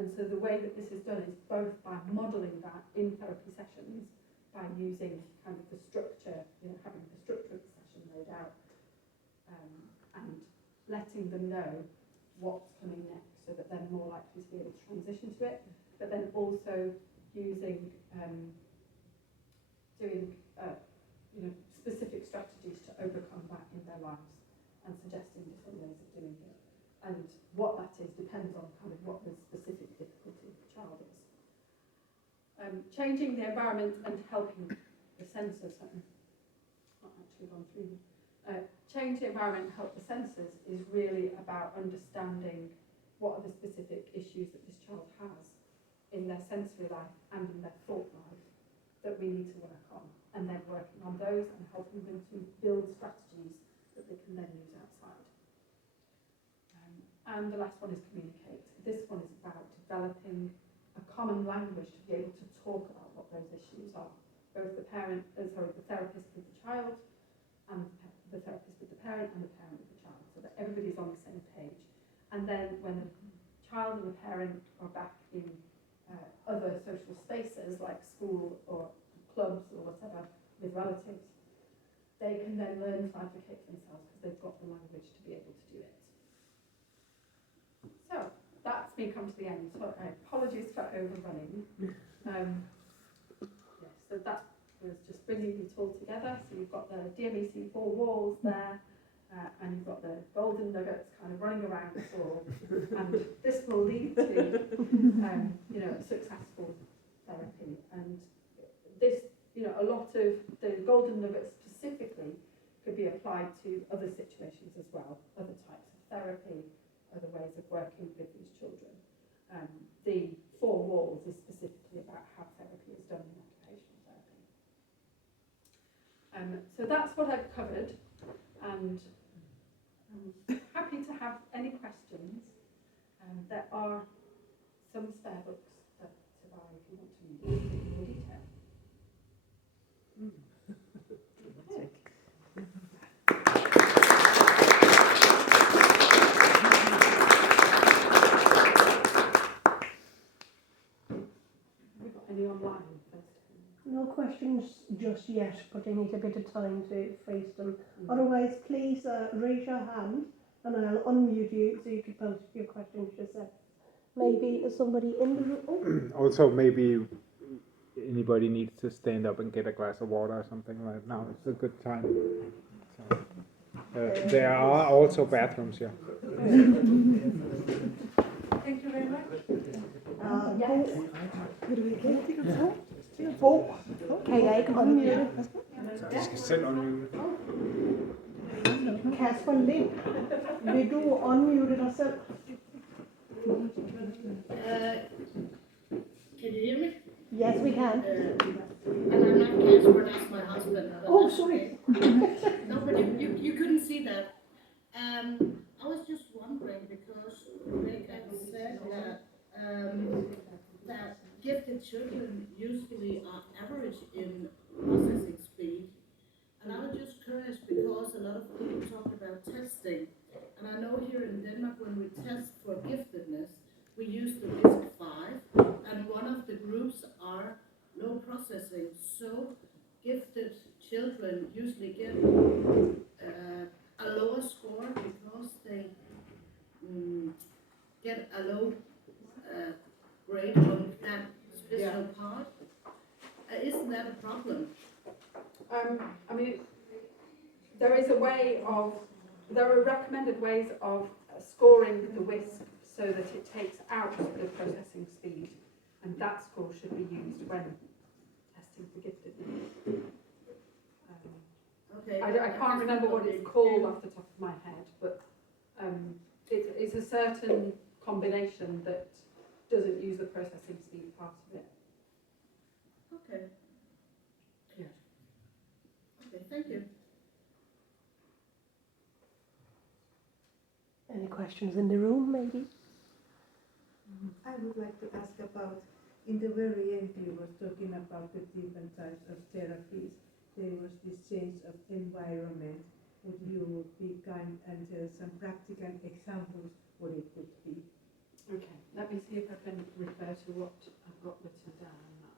And so the way that this is done is both by modelling that in therapy sessions, by using kind of the structure, having the structure of the session laid out, and letting them know what's coming next so that they're more likely to be able to transition to it, but then also using doing specific strategies to overcome that in their lives and suggesting different ways of doing it. And what that is depends on kind of what the specific difficulty of the child is. Changing the environment and helping the senses. Not actually gone through them. Change the environment, help the senses is really about understanding what are the specific issues that this child has in their sensory life and in their thought life that we need to work on, and then working on those and helping them to build strategies that they can then use outside. And the last one is communicate. This one is about developing a common language to be able to talk about what those issues are. Both the therapist with the child, and the therapist with the parent, and the parent with the child, so that everybody's on the same page. And then when the child and the parent are back in other social spaces like school or clubs or whatever with relatives, they can then learn to advocate for themselves because they've got the language to be able to do it. So that's me come to the end. So apologies for overrunning. Yes, so that was just bringing it all together. So you've got the DMEC 4 walls there, and you've got the golden nuggets kind of running around the floor, and this will lead to successful therapy. And this, a lot of the golden nuggets specifically could be applied to other situations as well, other types of therapy, other ways of working with these children. The 4 walls is specifically about how therapy is done in occupational therapy. So that's what I've covered, and I'm happy to have any questions. There are some spare books to buy if you want to read it in more detail. Have we got any online first? No questions just yet, but I need a bit of time to face them. Otherwise, please raise your hand and I'll unmute you so you can post your questions yourself. Maybe somebody in the room. Oh. Also, maybe anybody needs to stand up and get a glass of water or something right now. It's a good time. So, there are also bathrooms here. Thank you very much. Yes. Kan jeg ikke unmute? De skal selv unmute. Kasper Lind, vil du unmute dig selv? Can you hear me? Yes, we can. And I'm not Casper, that's my husband. Oh, sorry. No, but you couldn't see that. I was just wondering because Rebecca said that gifted children usually are average in processing speed. And I was just curious because a lot of people talk about testing. And I know here in Denmark when we test for giftedness, we use the RISC-5, and one of the groups are low processing. So gifted children usually get a lower score because they get a low grade on that special part. Isn't that a problem? I mean, there are recommended ways of scoring the WISC so that it takes out the processing speed, and that score should be used when testing for giftedness. Okay. I can't remember what it's called off the top of my head, but it's a certain combination that doesn't use the processing speed part of it. Okay. Yeah. Okay, thank you. Any questions in the room, maybe? I would like to ask about, in the very end you were talking about the different types of therapies. There was this change of environment. Would you be kind and tell some practical examples what it could be? Okay, let me see if I can refer to what I've got written down on that,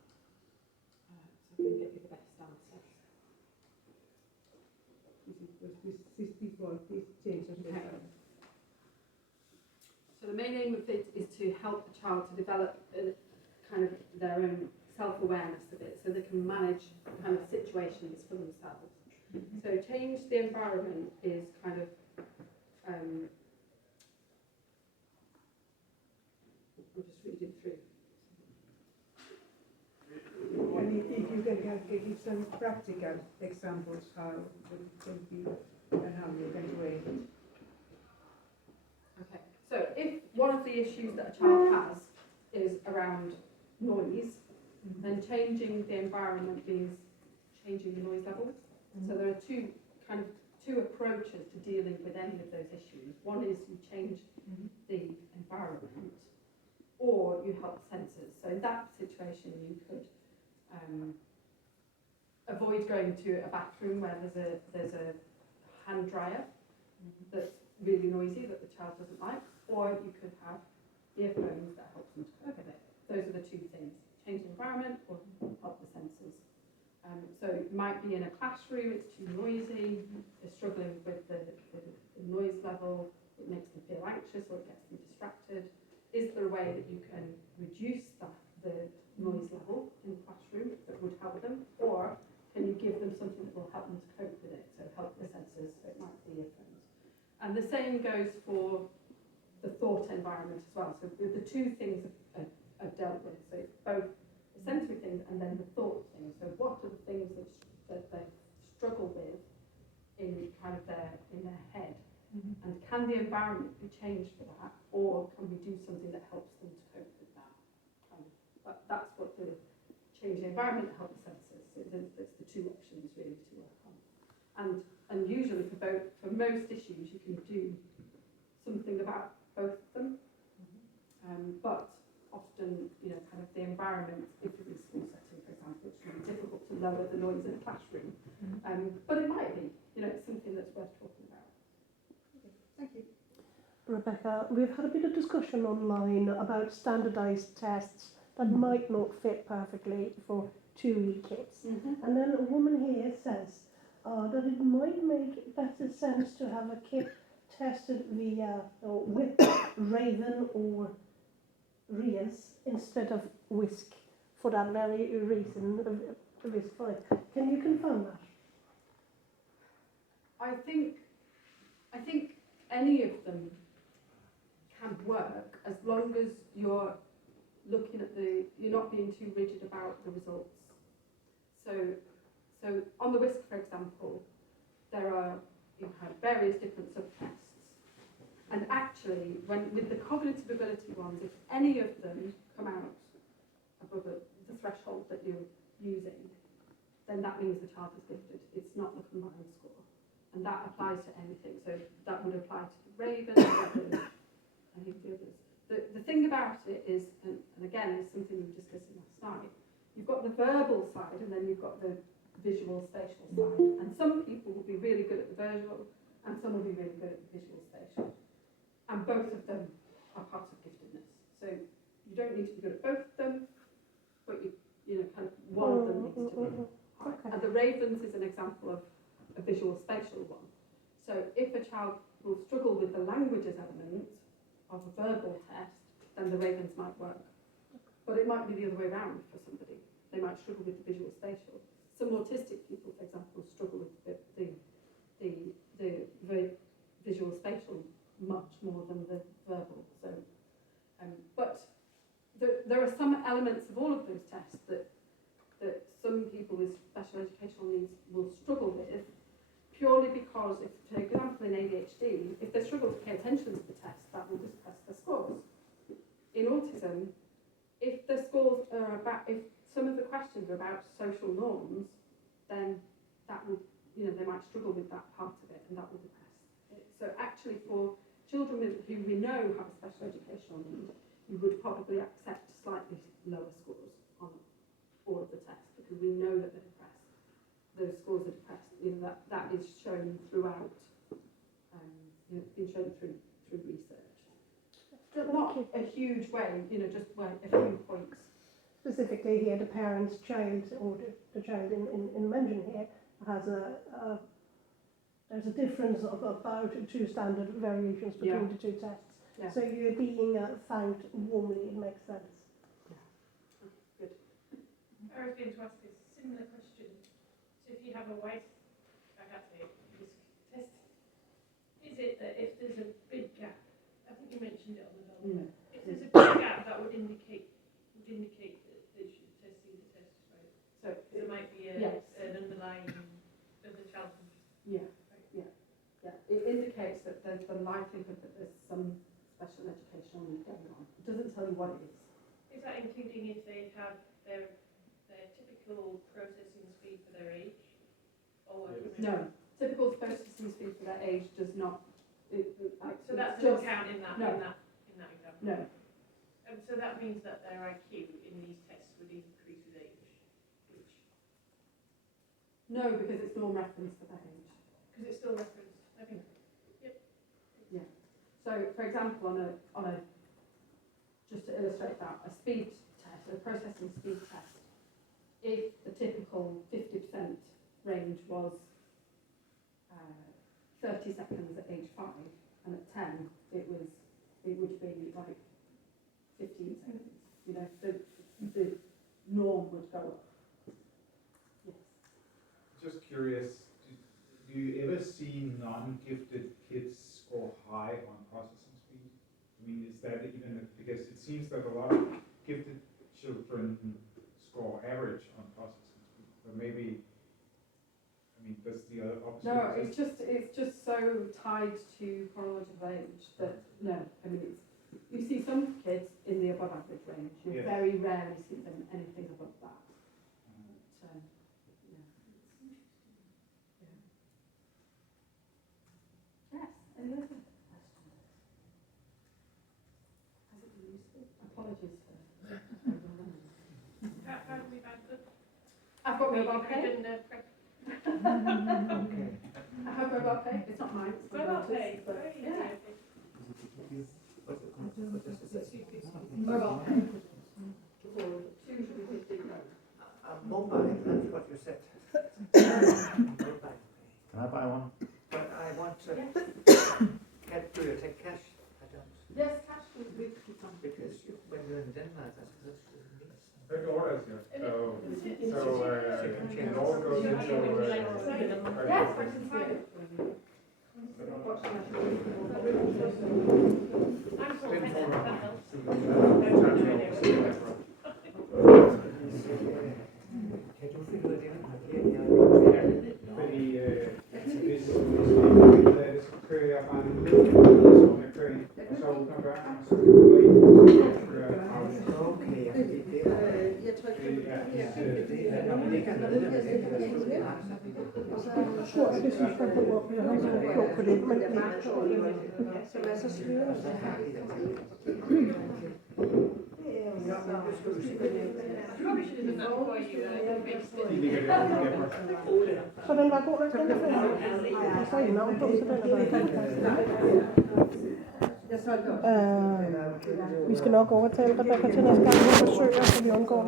so I can get you the best answers. This change of environment. So the main aim of it is to help the child to develop kind of their own self-awareness of it, so they can manage kind of situations for themselves. So change the environment is kind of I'll just read it through. And if you give some practical examples how it can be and how you can train it. Okay, so if one of the issues that a child has is around noise, then changing the environment means changing the noise level. So there are two approaches to dealing with any of those issues. One is you change the environment, or you help sensors. So in that situation, you could avoid going to a bathroom where there's a hand dryer that's really noisy that the child doesn't like, or you could have earphones that help them to cope with it. Those are the two things: change the environment or help the sensors. So it might be in a classroom, it's too noisy, they're struggling with the noise level, it makes them feel anxious or it gets them distracted. Is there a way that you can reduce the noise level in the classroom that would help them? Or can you give them something that will help them to cope with it, so help the sensors, so it might be earphones. And the same goes for the thought environment as well. So the two things are dealt with, so it's both the sensory things and then the thought things. So what are the things that they struggle with in their head? And can the environment be changed for that, or can we do something that helps them to cope with that? But that's what the change the environment help the sensors. So it's the two options really to work on. And usually for most issues you can do something about both of them. But often, the environment, if it's a school setting, for example, it's really difficult to lower the noise in a classroom. But it might be, it's something that's worth talking about. Okay, thank you. Rebecca, we've had a bit of discussion online about standardised tests that might not fit perfectly for 2E kids. And then a woman here says that it might make better sense to have a kid tested with Raven or Rias instead of Whisk for that very reason of this fight. Can you confirm that? I think any of them can work as long as you're looking at you're not being too rigid about the results. So on the Whisk, for example, there are various different subtests. And actually, with the cognitive ability ones, if any of them come out above the threshold that you're using, then that means the child is gifted. It's not the combined score. And that applies to anything. So that would apply to the Raven, any of the others. The thing about it is, and again, it's something we were discussing last night, you've got the verbal side and then you've got the visual spatial side. And some people will be really good at the visual and some will be really good at the visual spatial. And both of them are parts of giftedness. So you don't need to be good at both of them, but one of them needs to be. Okay. And the Ravens is an example of a visual spatial one. So if a child will struggle with the languages element of a verbal test, then the Ravens might work. But it might be the other way around for somebody. They might struggle with the visual spatial. Some autistic people, for example, struggle with the visual spatial much more than the verbal. So, but there are some elements of all of those tests that some people with special educational needs will struggle with, purely because, if, for example, in ADHD, if they struggle to pay attention to the test, that will depress their scores. In autism, if the scores are if some of the questions are about social norms, then that will, they might struggle with that part of it, and that will depress it. So actually, for children who we know have a special educational need, you would probably accept slightly lower scores on all of the tests, because we know that they're depressed. Those scores are depressed. That is shown throughout. It's been shown through research. Not a huge way, just a few points. Specifically here, the parent's child, or the child in mention here, has there's a difference of about 2 standard variations between the 2 tests. Yeah. So you're being thanked warmly, it makes sense. Yeah. Good. I was going to ask a similar question. So if you have a white, risk test, is it that if there's a big gap, I think you mentioned it on the double, if there's a big gap, that would indicate that they should test the test, right? So there might Yes. an underlying of the childhood. Yeah. It indicates that there's the likelihood that there's some special educational need going on. It doesn't tell you what it is. Is that including if they have their typical processing speed for their age? Or No, typical processing speed for their age does not. So that doesn't count in that no. in that example. No. So that means that their IQ in these tests would increase with age. No, because it's norm reference for their age. Because it's still referenced. Okay. Yeah. So, for example, on a just to illustrate that, a speed test, a processing speed test, if the typical 50% range was 30 seconds at age 5, and at 10 it would be like 15 seconds. You know, the norm would go up. Yes. Just curious, do you ever see non-gifted kids score high on processing speed? I mean, is that even, because it seems that a lot of gifted children score average on processing speed, but maybe, I mean, does the other opposite No, exist? it's just so tied to chronological age that no, I mean you see some kids in the above average range. You Yes. very rarely see them anything above that. But, yeah. Yes. Any other questions? Has it been useful? Apologies for. How do we back up? I've got mobile pay. Okay. I have mobile pay. It's not mine. It's my Mobile daughter's, pay. but Very yeah. Mobile pay. For 250 Mobile, that's what you said. Mobile. Can I buy one? But I want to, do you take cash? I don't. Yes, cash with some. Because when you're in Denmark, that's Her daughter's here, so it all all goes into. Yes, I can try it. I'm so excited, that helps. Kan du finde ud af det med Fordi hvis så kører jeg bare ned, som jeg kører ind, og så åbner døren, og så går jeg ind, og så kører jeg af. Okay, det er... Jeg tror ikke, det er, når man ikke er medlem af det, kan der stå Jeg tror, det synes jeg på, at jeg har været klog på det, men det er meget som er så sløret. De ligger der. Så den var god nok, den der. Og så er navn på, så den er vi skal nok overtale Rebecca til næste gang, vi forsøger, så vi undgår noget.